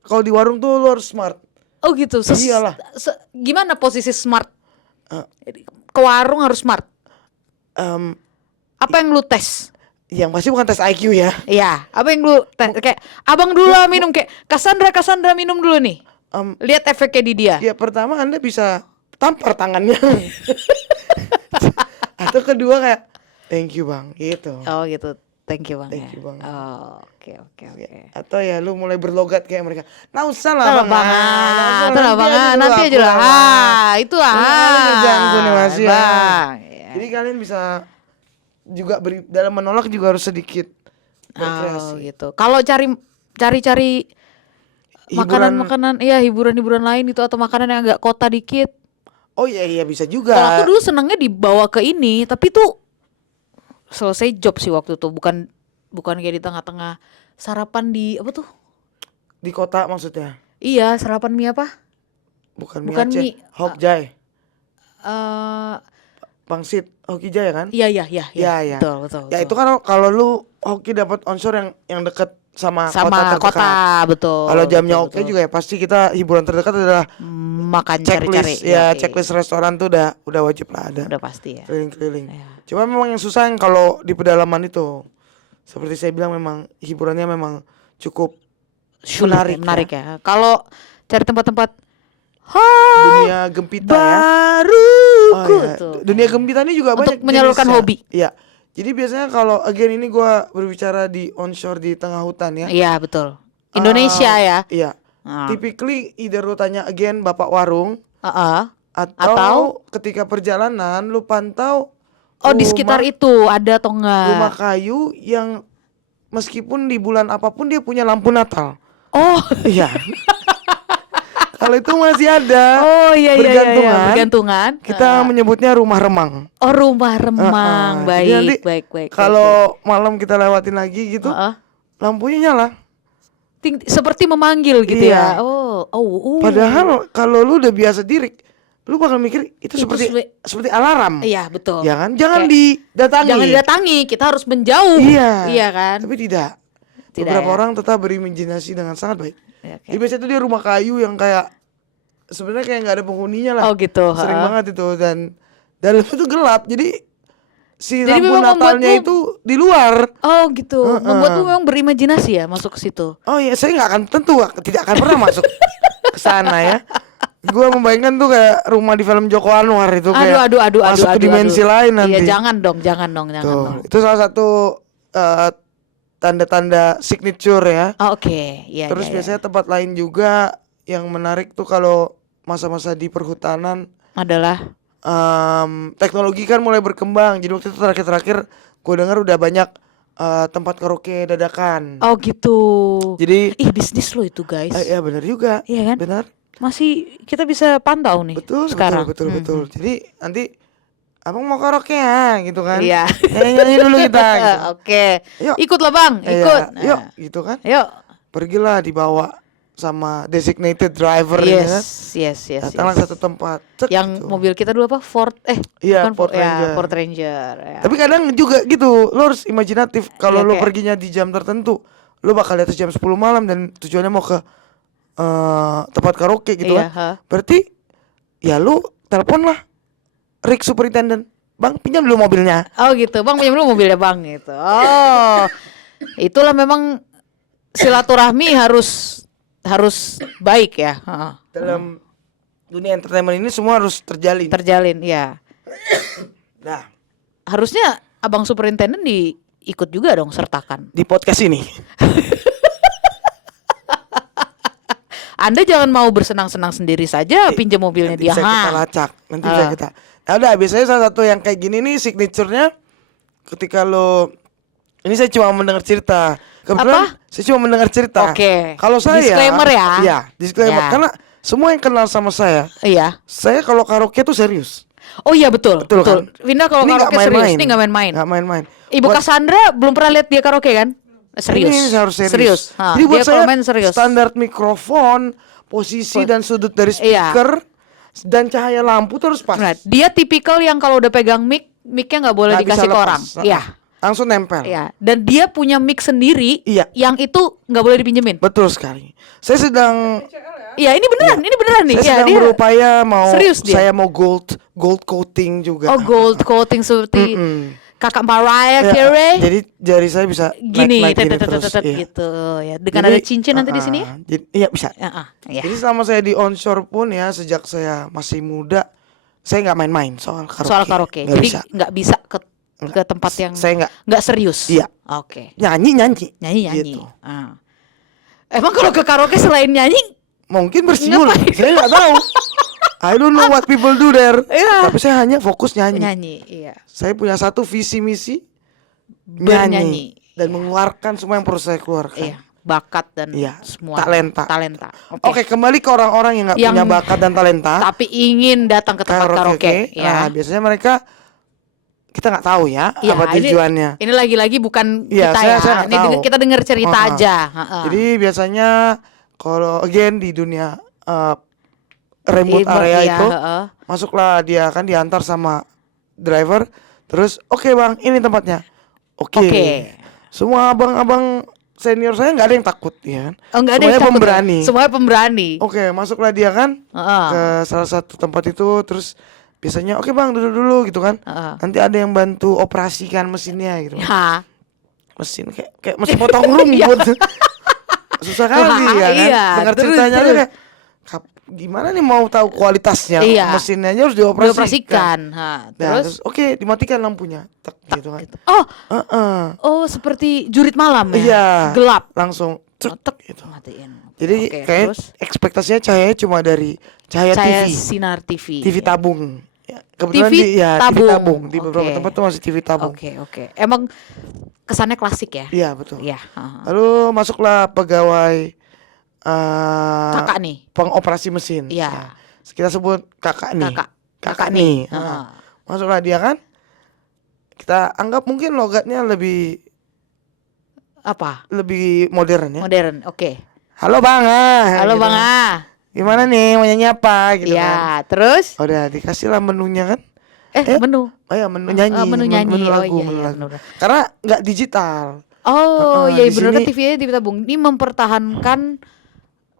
kalau di warung tuh lo harus smart. Oh gitu. Iyalah. Gimana posisi smart? Eh. Ke warung harus smart. Em, Apa yang lu tes? yang pasti bukan tes IQ ya. Iya, apa yang lu kayak abang dulu lah minum, kayak Cassandra minum dulu nih. Em, Lihat efeknya di dia. ya pertama Anda bisa tampar tangannya. Atau kedua kayak thank you bang gitu. Oh gitu. Thank you bang. Thank ya. you, Bang. Oh, oke. Atau ya lu mulai berlogat kayak mereka. Nggak usah lah Salah bang. banget. Salah banget. Nanti aja lah. Itu lah. Ganggu nih Mas ya. Bang. Ya. Jadi kalian bisa juga dalam menolak juga harus sedikit Oh berkreasi. gitu. Kalau cari Hiburan- makanan, iya hiburan lain itu, atau makanan yang agak kota dikit. Oh iya bisa Kalau juga. aku dulu senangnya dibawa ke ini, tapi tuh selesai job sih waktu itu, bukan kayak di tengah-tengah sarapan di apa tuh? Di kota maksudnya. Iya, sarapan mie apa? Bukan Bukan mie Aceh. mie. Hokjai. Eh Pangsit. Hoki Jaya kan? iya. Iya. Betul. Ya itu kan kalau lu hoki dapat onshore yang deket sama sama kota terdekat. kota, betul. Kalau jamnya betul, oke betul. juga ya pasti kita hiburan terdekat adalah Makan cari-cari. checklist ya, Yoi. checklist restoran tuh udah wajib lah ada. Udah pasti ya. Keliling-keliling. Iya. Cuma memang yang susah yang kalau di pedalaman itu. Seperti saya bilang memang hiburannya memang cukup Sulit menarik ya. Kalau cari tempat-tempat dunia gempita ya. baruku Oh, iya. tuh. Dunia gempita ini juga Untuk banyak menyalurkan jenisnya. hobi. Iya. Jadi biasanya kalau again ini gua berbicara di onshore di tengah hutan ya. Iya, betul. Indonesia ya. Iya. Ah. Typically either lu tanya again bapak warung Heeh. atau ketika perjalanan lu pantau Oh, di sekitar itu ada atau enggak? rumah kayu yang meskipun di bulan apapun dia punya lampu Natal. Oh, Iya. Kalau itu masih ada. oh iya iya iya, iya. Bergantungan. Bergantungan. Kita menyebutnya rumah remang. Oh, rumah remang. Jadi nanti Baik. Kalau malam kita lewatin lagi gitu, Heeh. lampunya nyala. Seperti memanggil gitu Iya. ya. Oh. Padahal kalau lu udah biasa diri, lu bakal mikir itu seperti alarm. Iya, betul. Ya kan? Jangan Kayak, didatangi. jangan didatangi, kita harus menjauh. Iya. Iya kan? Tapi tidak. Tidak Beberapa ya? orang tetap berimajinasi dengan sangat baik. Ya, oke. Jadi biasanya tuh dia rumah kayu yang kayak sebenarnya kayak nggak ada penghuninya lah. Oh gitu. Sering heeh. banget itu, dan dalamnya tuh gelap. Jadi si Jadi lampu memang Natalnya membuatmu- itu di luar. Oh gitu. Heeh. Membuatmu memang berimajinasi ya masuk ke situ. Oh iya, saya nggak akan tidak akan pernah masuk ke sana ya. Gua membayangkan tuh kayak rumah di film Joko Anwar itu kayak Aduh. masuk ke dimensi lain nanti. Iya, jangan dong. Tuh, itu salah satu tanda-tanda signature ya. Oh, oke. Iya. Terus iya. biasanya tempat lain juga yang menarik tuh kalau masa-masa di perhutanan, Adalah. teknologi kan mulai berkembang. Jadi waktu itu terakhir gue dengar udah banyak tempat karaoke dadakan. Oh gitu. Jadi Bisnis lo itu guys. ya benar juga. Iya kan? Benar. Masih kita bisa pantau nih. Betul, sekarang. betul. Jadi nanti abang mau karaoke ya gitu kan. Iya. Nyanyi dulu kita gitu. Oke. Yuk. Ikutlah bang. Iya, Ikut. yuk Nah, gitu kan. Yuk. Pergilah dibawa sama designated driver ya kan. Yes. Datanglah satu tempat. Cek, Yang gitu. mobil kita dulu apa? Ford. Iya, bukan Ford ya, Ranger. Ford Ranger. Ya. Tapi kadang juga gitu, lo harus imajinatif. Kalau Iya, lo kayak- perginya di jam tertentu, lo bakal di atas jam 10 malam dan tujuannya mau ke tempat karaoke gitu Iya, kan. ha. Berarti ya lo telepon lah Rick Superintendent, bang pinjam dulu mobilnya. Oh gitu, bang pinjam dulu mobilnya bang gitu. Oh, itulah memang silaturahmi harus baik ya. Heeh. Dalam dunia entertainment ini semua harus terjalin. Terjalin, ya. Nah, Harusnya abang superintenden ikut juga dong, sertakan. di podcast ini Anda jangan mau bersenang-senang sendiri saja, pinjam mobilnya nanti dia. bisa kita Ha. lacak. Nanti bisa kita. Nah, udah biasanya salah satu yang kayak gini nih signaturenya ketika lo, ini saya cuma mendengar cerita. Kebetulan saya cuma mendengar cerita. Oke. Kalau saya Disclaimer ya. Iya, disclaimer. Ya. Karena semua yang kenal sama saya Iya. kalau karaoke tuh serius. Oh iya betul. Betul kan? Vinda kalau Ini nggak karaoke serius, main-main. ini nggak main-main. Nggak main-main. Ibu Buat- Cassandra belum pernah lihat dia karaoke kan? Serius. Ini harus serius. Ha, Jadi buat dia saya kalau main serius. standar mikrofon, posisi dan sudut dari Iya. speaker dan cahaya lampu tuh harus pas. Nah, dia tipikal yang kalau udah pegang mic-nya nggak boleh Nggak bisa dikasih ke lepas. orang. Nah, Iya. langsung nempel. Iya. Dan dia punya mic sendiri. Iya. Yang itu nggak boleh dipinjemin. Betul sekali. Saya sedang Iya, ini beneran nih. saya Iya, sedang dia berupaya mau serius dia. saya mau gold coating juga. Oh, gold coating seperti kakak Mariah Ya, Carey. jadi jari saya bisa Gini, naik gini terus. tetet Iya. gitu ya. Dengan Jadi, ada cincin nanti di sini ya? Iya bisa. Iya. Jadi selama saya di onshore pun ya, sejak saya masih muda, saya nggak main-main soal karaoke. Soal karaoke. Nggak Jadi bisa. nggak bisa ke tempat yang Saya nggak serius. Iya. Oke. nyanyi. Nyanyi. Gitu. Ah. Emang kalau ke karaoke selain nyanyi, Mungkin bersimul, saya nggak tahu. I don't know what people do there. Iya. Tapi saya hanya fokus nyanyi. nyanyi, iya. Saya punya satu visi misi Bernyanyi. nyanyi dan mengeluarkan semua yang perlu saya keluarkan. Iya, bakat dan Iya, semua talenta. Oke. Oke, kembali ke orang-orang yang nggak Yang- punya bakat dan talenta. Tapi ingin datang ke tempat karaoke, Nah, ya. biasanya mereka kita nggak tahu ya Iya, apa tujuannya. Ini lagi-lagi bukan Iya, kita saya ya. nggak Ini tahu. kita dengar cerita Ha-ha. aja. Ha-ha. Jadi biasanya kalau again di dunia remote Iya, area iya, itu ha-ha. masuklah dia kan diantar sama driver, terus oke bang ini tempatnya. Oke. Oke. Semua abang-abang senior saya nggak ada yang takut ya kan. Oh, nggak ada Semuanya yang takut ya? pemberani. Semuanya pemberani. Oke, masuklah dia kan Ha-ha. ke salah satu tempat itu, terus biasanya oke bang duduk dulu gitu kan. Ha-ha. Nanti ada yang bantu operasikan mesinnya gitu. Ha. Mesin kayak mesin potong rumput. Susah kali Wah, ya kan. iya, Dengar terus, ceritanya aja terus. kayak gimana nih mau tahu kualitasnya Iya. mesinnya aja harus dioperasikan. Dioperasikan. Ha. Nah, Terus, terus oke dimatikan lampunya. Tek gitu kan. oh, Heeh. oh seperti jurit malam ya. Iya. Gelap. Langsung cek gitu. Matiin. Jadi Oke, kayak terus? ekspektasinya cahayanya cuma dari cahaya Saya TV. sinar TV. TV ya. tabung. Ya, kebetulan TV TV tabung. tabung. Di beberapa Oke. tempat tuh masih TV tabung. Oke. Emang kesannya klasik ya. Iya betul. Iya, heeh. Lalu masuklah pegawai Kakak nih. pengoperasi mesin. Iya. Ya. Kita sebut kakak nih. Kakak nih. nih. Heeh. Masuklah dia kan. Kita anggap mungkin logatnya lebih Apa? modern ya. Modern. Oke. Halo Bang. Halo gitu Bang kan. A. Gimana nih mau nyanyi apa gitu kan. Iya, terus Udah dikasih lah menunya kan. menu. Oh ya menu nyanyi. Menu nyanyi. Menu lagu, iya, menu iya, lagu. bener. Karena nggak digital. Oh, Heeh, iya di bener kan sini- TV-nya ditabung. Ini mempertahankan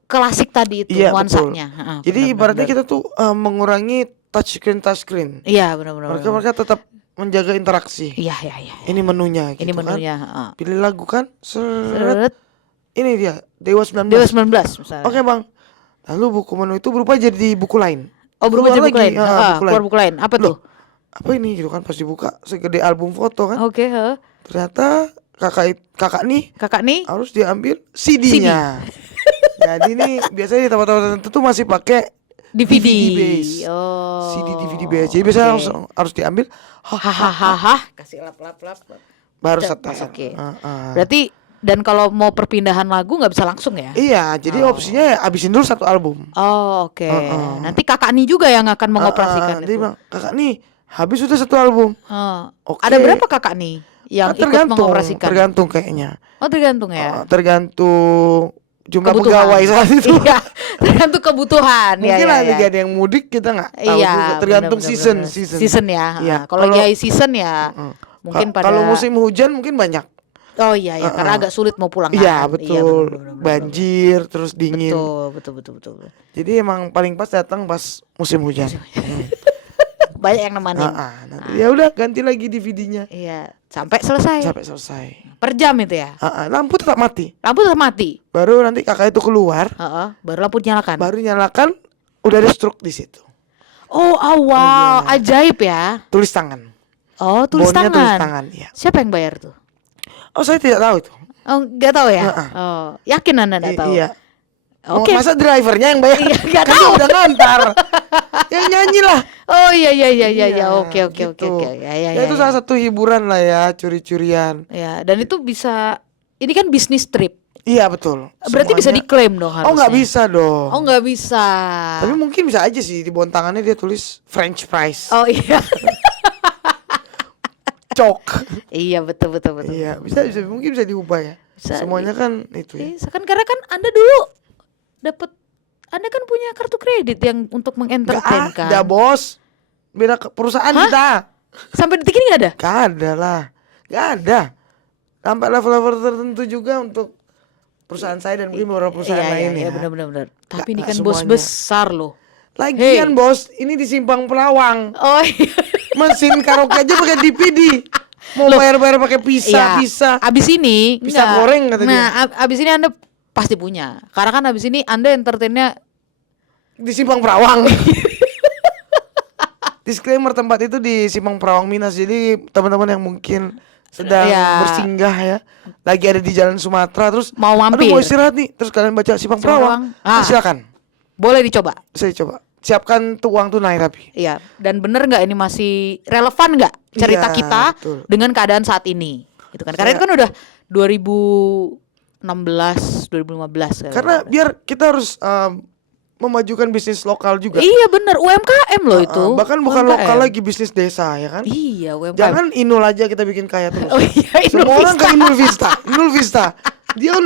klasik tadi itu Iya, nuansanya. Heeh, Jadi bener, ibaratnya bener. kita tuh mengurangi touchscreen. Iya, benar-benar. Mereka tetap menjaga interaksi. Iya, iya, iya. Ini menunya gitu Ini kan. menunya, heeh. Pilih lagu kan. Seret. Seret, Ini dia Dewa 19. Dewa 19 misalnya. Oke Bang. Lalu buku menu itu berubah jadi buku lain. Oh, berubah Keluar jadi buku lagi, lain. heeh, Heeh, buku keluar lain. buku lain. Apa Loh, tuh? Apa ini gitu kan pas dibuka segede album foto kan. Oke, heeh. Ternyata kakak nih Kakak nih harus diambil CD-nya. Jadi nih biasanya di tempat-tempat tertentu tuh masih pakai DVD. base. Oh. CD DVD base. Jadi biasanya oke. langsung harus diambil Hahaha. Kasih lap. baru Cet, setel. oke. Heeh. Berarti dan kalau mau perpindahan lagu nggak bisa langsung ya? Iya, jadi opsinya ya abisin dulu satu album. Oh, oke. Heeh. Nanti kakak nih juga yang akan mengoperasikan Dia itu. bilang, kakak nih habis sudah satu album. Oh. Oke. Ada berapa kakak nih yang ikut mengoperasikan? tergantung kayaknya. Oh, tergantung ya. Tergantung jumlah Kebutuhan. pegawai saat itu. Iya, tergantung kebutuhan. Mungkin ya, lagi ada yang mudik kita nggak tahu Iya, juga. Tergantung bener, season. bener. Season ya. Iya. Kalau lagi high season ya mungkin pada Kalau musim hujan mungkin banyak. Oh iya ya, karena agak sulit mau pulang Iya kan. betul. bener. Banjir terus dingin. Betul. Jadi emang paling pas datang pas musim hujan. Banyak yang nemanin. Nanti ya udah ganti lagi DVD-nya Iya, sampai selesai. sampai selesai. Per jam itu ya. Lampu tetap mati. Lampu tetap mati. Baru nanti kakak itu keluar, Heeh, baru lampu dinyalakan. baru nyalakan, udah ada stroke di situ. Oh, wow, ajaib ya. Tulis tangan. Oh, tulis Bonnya tangan. tulis tangan, iya. Siapa yang bayar tuh? Oh, saya tidak tahu itu. Oh, nggak tahu ya? Heeh. Oh, yakin Anda nggak tahu? Iya. Oke. Masa drivernya yang bayar? Iya, nggak Kan tahu. dia udah ngantar. Yang nyanyi lah. Oh iya. Oke. gitu. Ya, Ya itu salah satu hiburan lah ya, curi-curian. Ya, dan itu bisa ini kan bisnis trip. Iya betul. Berarti bisa Semuanya- diklaim dong harusnya. Oh nggak bisa dong. Oh, nggak bisa. Tapi mungkin bisa aja sih di bawah tangannya dia tulis French fries. Oh iya. Cok. Iya, betul. Iya bisa mungkin bisa diubah ya. Bisa, Semuanya kan itu ya. Iya, kan karena kan Anda dulu Anda kan punya kartu kredit yang untuk mengentertain Gak kan. ada bos. Beda perusahaan Hah? kita. Sampai detik ini nggak ada? Gak ada lah. Gak ada. Sampai level-level tertentu juga untuk perusahaan saya dan mungkin beberapa perusahaan lain ya. Iya, benar. Tapi ini Nggak kan bos semuanya. besar loh. Lagian bos, ini di Simpang Pelawang. Oh iya. Mesin karaoke aja pakai DVD. Mau bayar-bayar pakai Iya, bisa. abis ini Pisah enggak. goreng kata dia. Nah, abis ini Anda pasti punya. Karena kan abis ini Anda entertainnya Di Simpang Perawang. Disclaimer, tempat itu di Simpang Perawang Minas. Jadi teman-teman yang mungkin sedang Ya. bersinggah ya, lagi ada di Jalan Sumatera terus Mau mampir. aduh mau istirahat nih, terus kalian baca Simpang Perawang. Silakan. boleh dicoba. Saya coba. Siapkan tuh uang tunai tapi. Iya, dan bener nggak ini masih relevan nggak cerita Iya, kita betul. dengan keadaan saat ini? Gitu kan. Karena Saya- itu kan udah 2016, 2015 kan. Karena biar kita harus memajukan bisnis lokal juga. Iya bener, UMKM loh itu. Bahkan bukan UMKM. lokal lagi, bisnis desa ya kan. Iya, UMKM. Jangan Inul aja kita bikin kaya terus. Oh iya, Inul Semua orang ke Vista. Inul Vista. Dia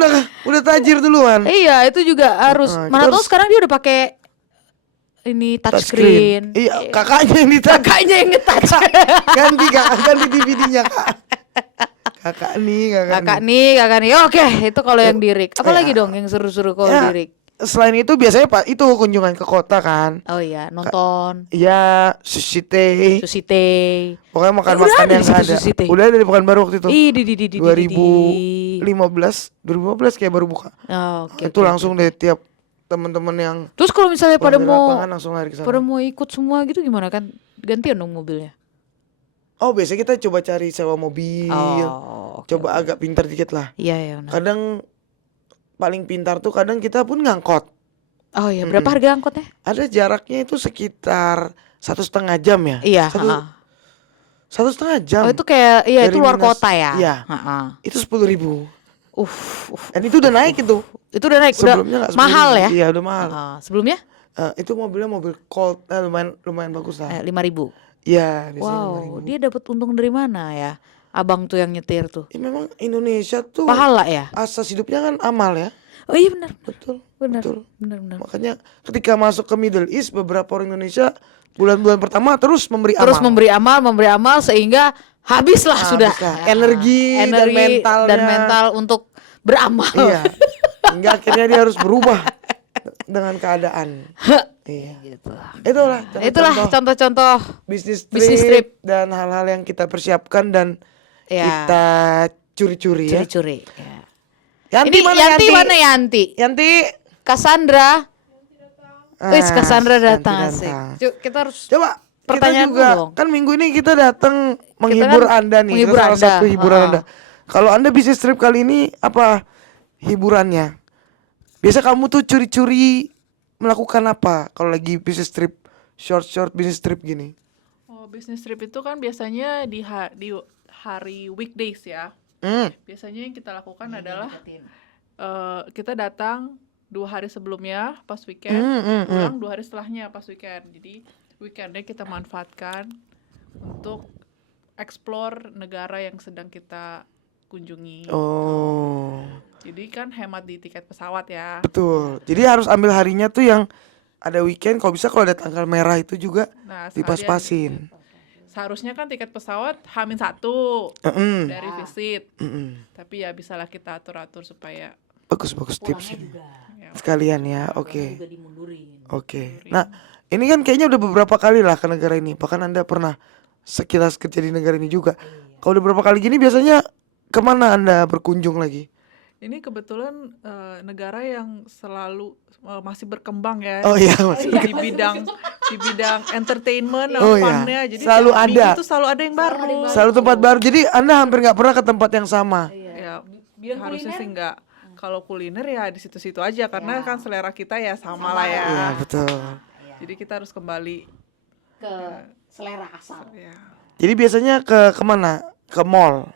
udah tajir duluan. Iya, itu juga harus. Kita Mana tahu harus- sekarang dia udah pakai ini touchscreen. Iya, kakaknya yang ditouch. Kakaknya yang nge-touch. ganti DVD-nya kak. Kakak Kakak nih. Oke, itu kalau yang dirik. Apalagi Ya. dong yang seru-seru kalau Ya, dirik. selain itu biasanya Pak itu kunjungan ke kota kan. Oh iya, nonton Iya, sushi teh. Sushi Teh. Pokoknya udah makan-makan ada yang di situ ada. Sushi Teh. Udah ada di Pekanbaru waktu itu. Ih, 2015 kayak baru buka. Oh, oke. Itu langsung deh tiap teman-teman yang Terus kalau misalnya pada dari mau lapangan langsung lari ke sana. ikut semua gitu gimana kan? Gantian dong mobilnya. Oh, biasanya kita coba cari sewa mobil. Oh, oke, Coba agak pintar dikit lah. Iya, iya benar. Kadang paling pintar tuh kadang kita pun ngangkot. Oh iya, berapa harga angkotnya? Ada jaraknya itu sekitar 1,5 jam ya. Iya, Satu- 1,5 jam. Oh itu kayak iya itu Dari luar Minas. kota ya. Iya. Heeh. Itu 10.000. Uff. Dan itu udah naik itu. Itu udah naik, Sebelumnya udah nggak mahal 10.000. ya. Iya udah mahal. Sebelumnya Itu mobilnya mobil Colt, lumayan bagus lah. 5.000. Iya, biasanya Wow, 5.000. dia dapat untung dari mana ya? Abang tuh yang nyetir tuh. Ya, memang Indonesia tuh Pahala ya? asas hidupnya kan amal ya. Oh iya benar. Betul. Benar. Betul. Benar. Makanya ketika masuk ke Middle East, beberapa orang Indonesia bulan-bulan pertama terus memberi Terus amal. memberi amal sehingga habislah sudah Habislah. Energi dan dan mentalnya. mental untuk beramal. Iya. Hingga akhirnya dia harus berubah dengan keadaan. Iya. Gitu. Itulah Contoh-contoh bisnis bisnis trip, trip. dan hal-hal yang kita persiapkan dan ya kita curi-curi ya. curi-curi. Ya. Yanti Ini mana Yanti mana Yanti? Yanti. Cassandra. Wis Cassandra Yanti datang asik. Yuk, kita harus Coba Pertanyaan kita juga dong. kan minggu ini kita datang menghibur kan Anda nih. menghibur Kita salah Anda. satu hiburan Heeh. Anda. Kalau Anda bisnis trip kali ini apa hiburannya? Biasa kamu tuh curi-curi melakukan apa kalau lagi bisnis trip, short bisnis trip gini? Oh, bisnis trip itu kan biasanya di hari weekdays ya. Biasanya yang kita lakukan adalah kita datang 2 hari sebelumnya pas weekend, pulang 2 hari setelahnya pas weekend. Jadi weekendnya kita manfaatkan untuk explore negara yang sedang kita kunjungi. Oh, Jadi kan hemat di tiket pesawat ya. betul. Jadi harus ambil harinya tuh yang ada weekend. Kalau bisa kalau ada tanggal merah itu juga Nah, dipas-pasin. seharusnya kan tiket pesawat H-1 Mm-mm. dari visit. Mm-mm. Tapi ya bisalah kita atur-atur supaya Bagus tips ini. ya, Sekalian ya, oke. juga dimundurin. Oke. Nah, ini kan kayaknya udah beberapa kali lah ke negara ini. Bahkan Anda pernah sekilas kerja di negara ini juga. Kalau udah beberapa kali gini biasanya kemana Anda berkunjung lagi? ini kebetulan negara yang selalu masih berkembang ya. Oh iya, di bidang entertainment dan Oh iya. fun-nya. Jadi Selalu tiap minggu ada. tuh selalu ada yang baru. selalu tempat baru. Jadi Anda hampir nggak pernah ke tempat yang sama. Ya, Biar harusnya kuliner? sih enggak. Kalau kuliner ya di situ-situ aja karena kan selera kita ya sama lah ya. Iya, betul. Jadi kita harus kembali Ke selera asal. ya. Jadi biasanya ke kemana? Ke mall.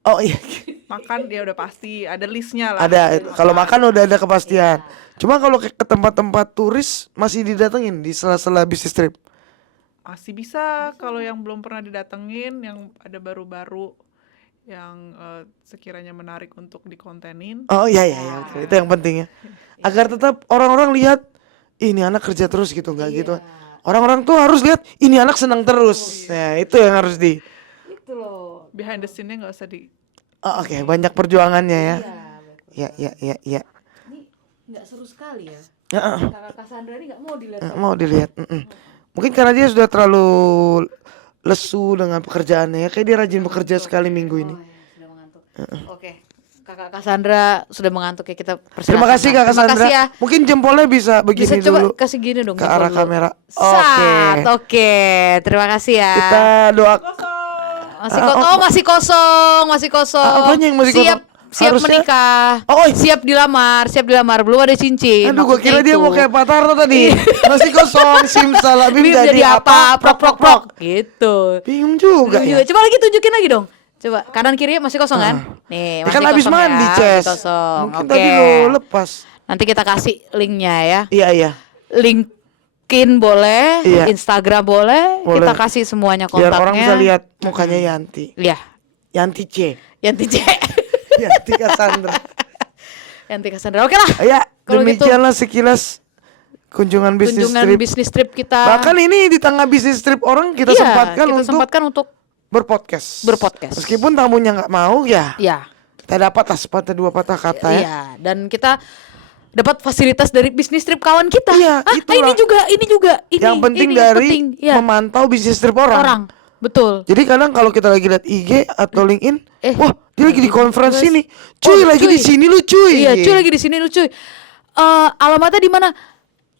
Oh iya, Makan ya udah pasti ada listnya lah. ada. Kalau makan udah ada kepastian. Cuma kalau ke tempat-tempat turis masih didatengin di sela-sela bisnis trip. Masih bisa kalau yang belum pernah didatengin, yang ada baru-baru yang sekiranya menarik untuk dikontenin. Oh iya, betul. Itu yang penting ya. Agar tetap orang-orang lihat ini anak kerja terus gitu, nggak gitu. Orang-orang tuh harus lihat ini anak senang terus. Nah, itu yang harus di. Itu loh. Behind the scene-nya nggak usah di. Oh, oke, banyak perjuangannya ya. Ya. Ini nggak seru sekali ya. Heeh. Kakak Cassandra ini nggak mau dilihat. Mau dilihat. Mungkin karena dia sudah terlalu lesu dengan pekerjaannya ya. Kayak dia rajin bekerja sekali minggu ini. Sudah mengantuk. Oke. Kakak Cassandra sudah mengantuk ya, kita persilakan. Terima kasih Kak Terima Cassandra. kasih ya. Mungkin jempolnya bisa Bisa begini coba dulu kasih gini dong ke jempol arah dulu. kamera. Sat, oke. Terima kasih ya. Kita doa. Masih kosong. Apanya yang masih siap, kosong? Siap Harusnya- menikah. Oh, iya. Siap dilamar. Belum ada cincin. Aduh, gua kira maksudnya dia itu. mau kayak Pak Tarno tadi. Masih kosong, simsalabim Bim jadi apa? Prok. Gitu. Bingung juga ya. Coba lagi tunjukin lagi dong. Coba kanan kiri masih kosong kan? Nih, Ya masih kan habis kosong mandi, ya. Ces. Masih kosong. Mungkin Oke. tadi lo lepas. Nanti kita kasih linknya ya. Iya. LinkedIn boleh, Iya. Instagram boleh. Boleh. Kita kasih semuanya Biar kontaknya. orang bisa lihat mukanya Yanti. Iya. Yanti C. Yanti C. Yanti Cassandra. Yanti Cassandra. Oke lah. Ya, Kalau gitu, demikianlah sekilas kunjungan bisnis kunjungan trip. bisnis trip kita. Bahkan ini di tengah bisnis trip orang kita Iya, sempatkan untuk berpodcast. Berpodcast. Meskipun tamunya nggak mau ya, ya. kita dapat lah sepatah dua patah kata ya. Iya, dan kita dapat fasilitas dari bisnis trip kawan kita. Iya, itulah. ini juga. Yang penting ini dari penting. Ya. memantau bisnis trip orang. Betul. Jadi kadang kalau kita lagi lihat IG atau LinkedIn, wah dia lagi di conference ini, Oh, cuy lagi di sini lu cuy. Iya, cuy lagi di sini lu cuy. Alamatnya di mana?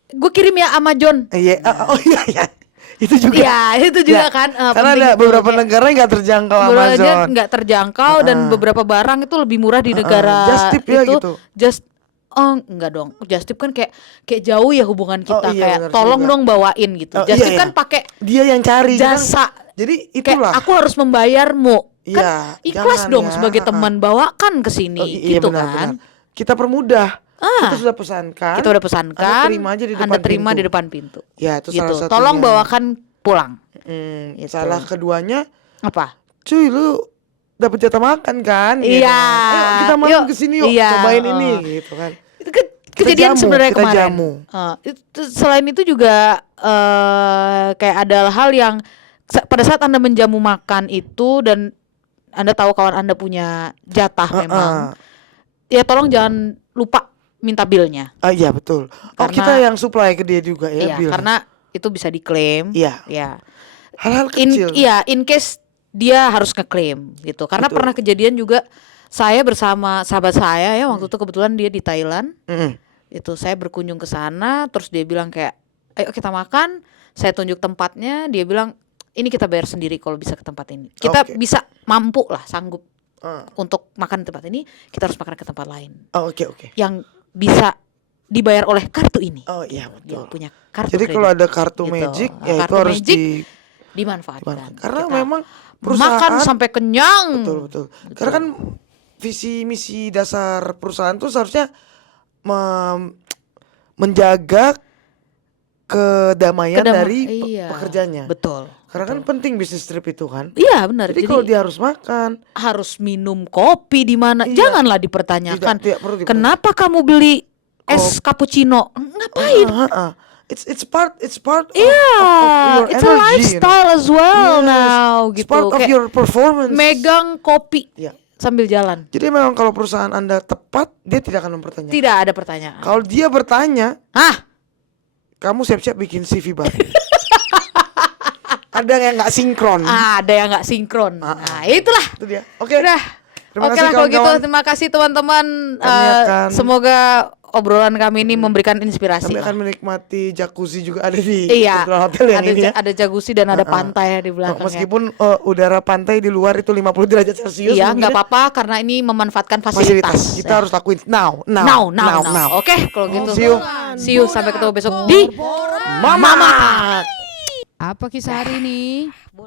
Gue kirim ya Amazon. Iya, oh iya. Itu juga. Iya, itu juga Ya, kan. karena penting ada itu. beberapa Kayak negara yang nggak terjangkau beberapa Amazon. aja nggak terjangkau dan beberapa barang itu lebih murah di negara Just tip ya itu. gitu. Enggak dong. Just tip kan kayak jauh ya hubungan kita, Oh, iya, kayak benar tolong juga. dong bawain gitu. Oh, Just iya, tip iya. kan pakai Dia yang cari. jasa Jadi Kayak itulah. aku harus membayarmu. Iya, Kan ikhlas jangan dong ya. sebagai teman, bawakan ke Oh, sini iya gitu benar, kan. benar. Kita permudah. Kita sudah pesankan. Kita udah pesankan, Anda terima aja di depan Anda terima pintu. di depan pintu. Ya, itu Gitu. salah satunya. Tolong bawakan pulang. Gitu. Salah keduanya, Apa? cuy lu dapat jatah makan kan? Gitu Iya. kan. Ayo kita malam Yuk. kesini yuk, Iya, cobain ini gitu kan. Itu Kita kejadian jamu, sebenarnya kita kemarin. jamu. Itu selain itu juga kayak ada hal yang pada saat Anda menjamu makan itu dan Anda tahu kawan Anda punya jatah memang. Ya tolong jangan lupa minta bilnya. Iya betul. Karena- kita yang supply ke dia juga ya. Iya, bill. karena itu bisa diklaim. Iya. Ya. Hal-hal kecil. In case dia harus ngeklaim gitu. Karena Betul. pernah kejadian juga saya bersama sahabat saya ya waktu itu kebetulan dia di Thailand. Mm-mm. Itu saya berkunjung ke sana terus dia bilang kayak ayo kita makan, saya tunjuk tempatnya, dia bilang ini kita bayar sendiri kalau bisa ke tempat ini. Kita Oke. bisa mampu lah sanggup Ah. untuk makan di tempat ini, kita harus makan ke tempat lain Oh, oke. yang bisa dibayar oleh kartu ini. Oh iya Dia betul. punya kartu Jadi kredit. kalau ada kartu Gitu. magic Nah, ya itu kartu harus magic dimanfaatkan. dimanfaatkan. Karena Kita memang perusahaan makan sampai kenyang. betul. Karena kan visi misi dasar perusahaan tuh seharusnya menjaga kedamaian dari Iya, pekerjanya. Betul. Karena kan penting bisnis trip itu kan. Iya benar. Jadi kalau dia harus makan, harus minum kopi di mana, Iya. janganlah dipertanyakan. tidak perlu Kenapa kamu beli es cappuccino? Ngapain? It's part of Iya, your it's a energy, lifestyle as well Yes, now it's gitu. part of Kayak your performance. megang kopi Iya. sambil jalan. Jadi memang kalau perusahaan Anda tepat, dia tidak akan mempertanyakan. Tidak ada pertanyaan. Kalau dia bertanya, Hah? kamu siap-siap bikin CV baru. Ada yang nggak sinkron. Ada yang nggak sinkron. Nah, itulah. Itu dia. Oke. Udah. Terima Oke kasih lah kalau gitu. kawan-kawan. Terima kasih teman-teman. Kami akan- Semoga obrolan kami ini memberikan inspirasi. Kami lah. akan menikmati jacuzzi juga ada di Iya. Central Hotel yang ada ini ya. ada jacuzzi dan ada pantai di belakangnya. Meskipun udara pantai di luar itu 50 derajat Celcius. Iya, mungkin nggak ya. apa-apa karena ini memanfaatkan fasilitas. Kita harus lakuin now. Oke, kalau gitu. See you. See you sampai ketemu besok di Mama. Apa kisah hari ini?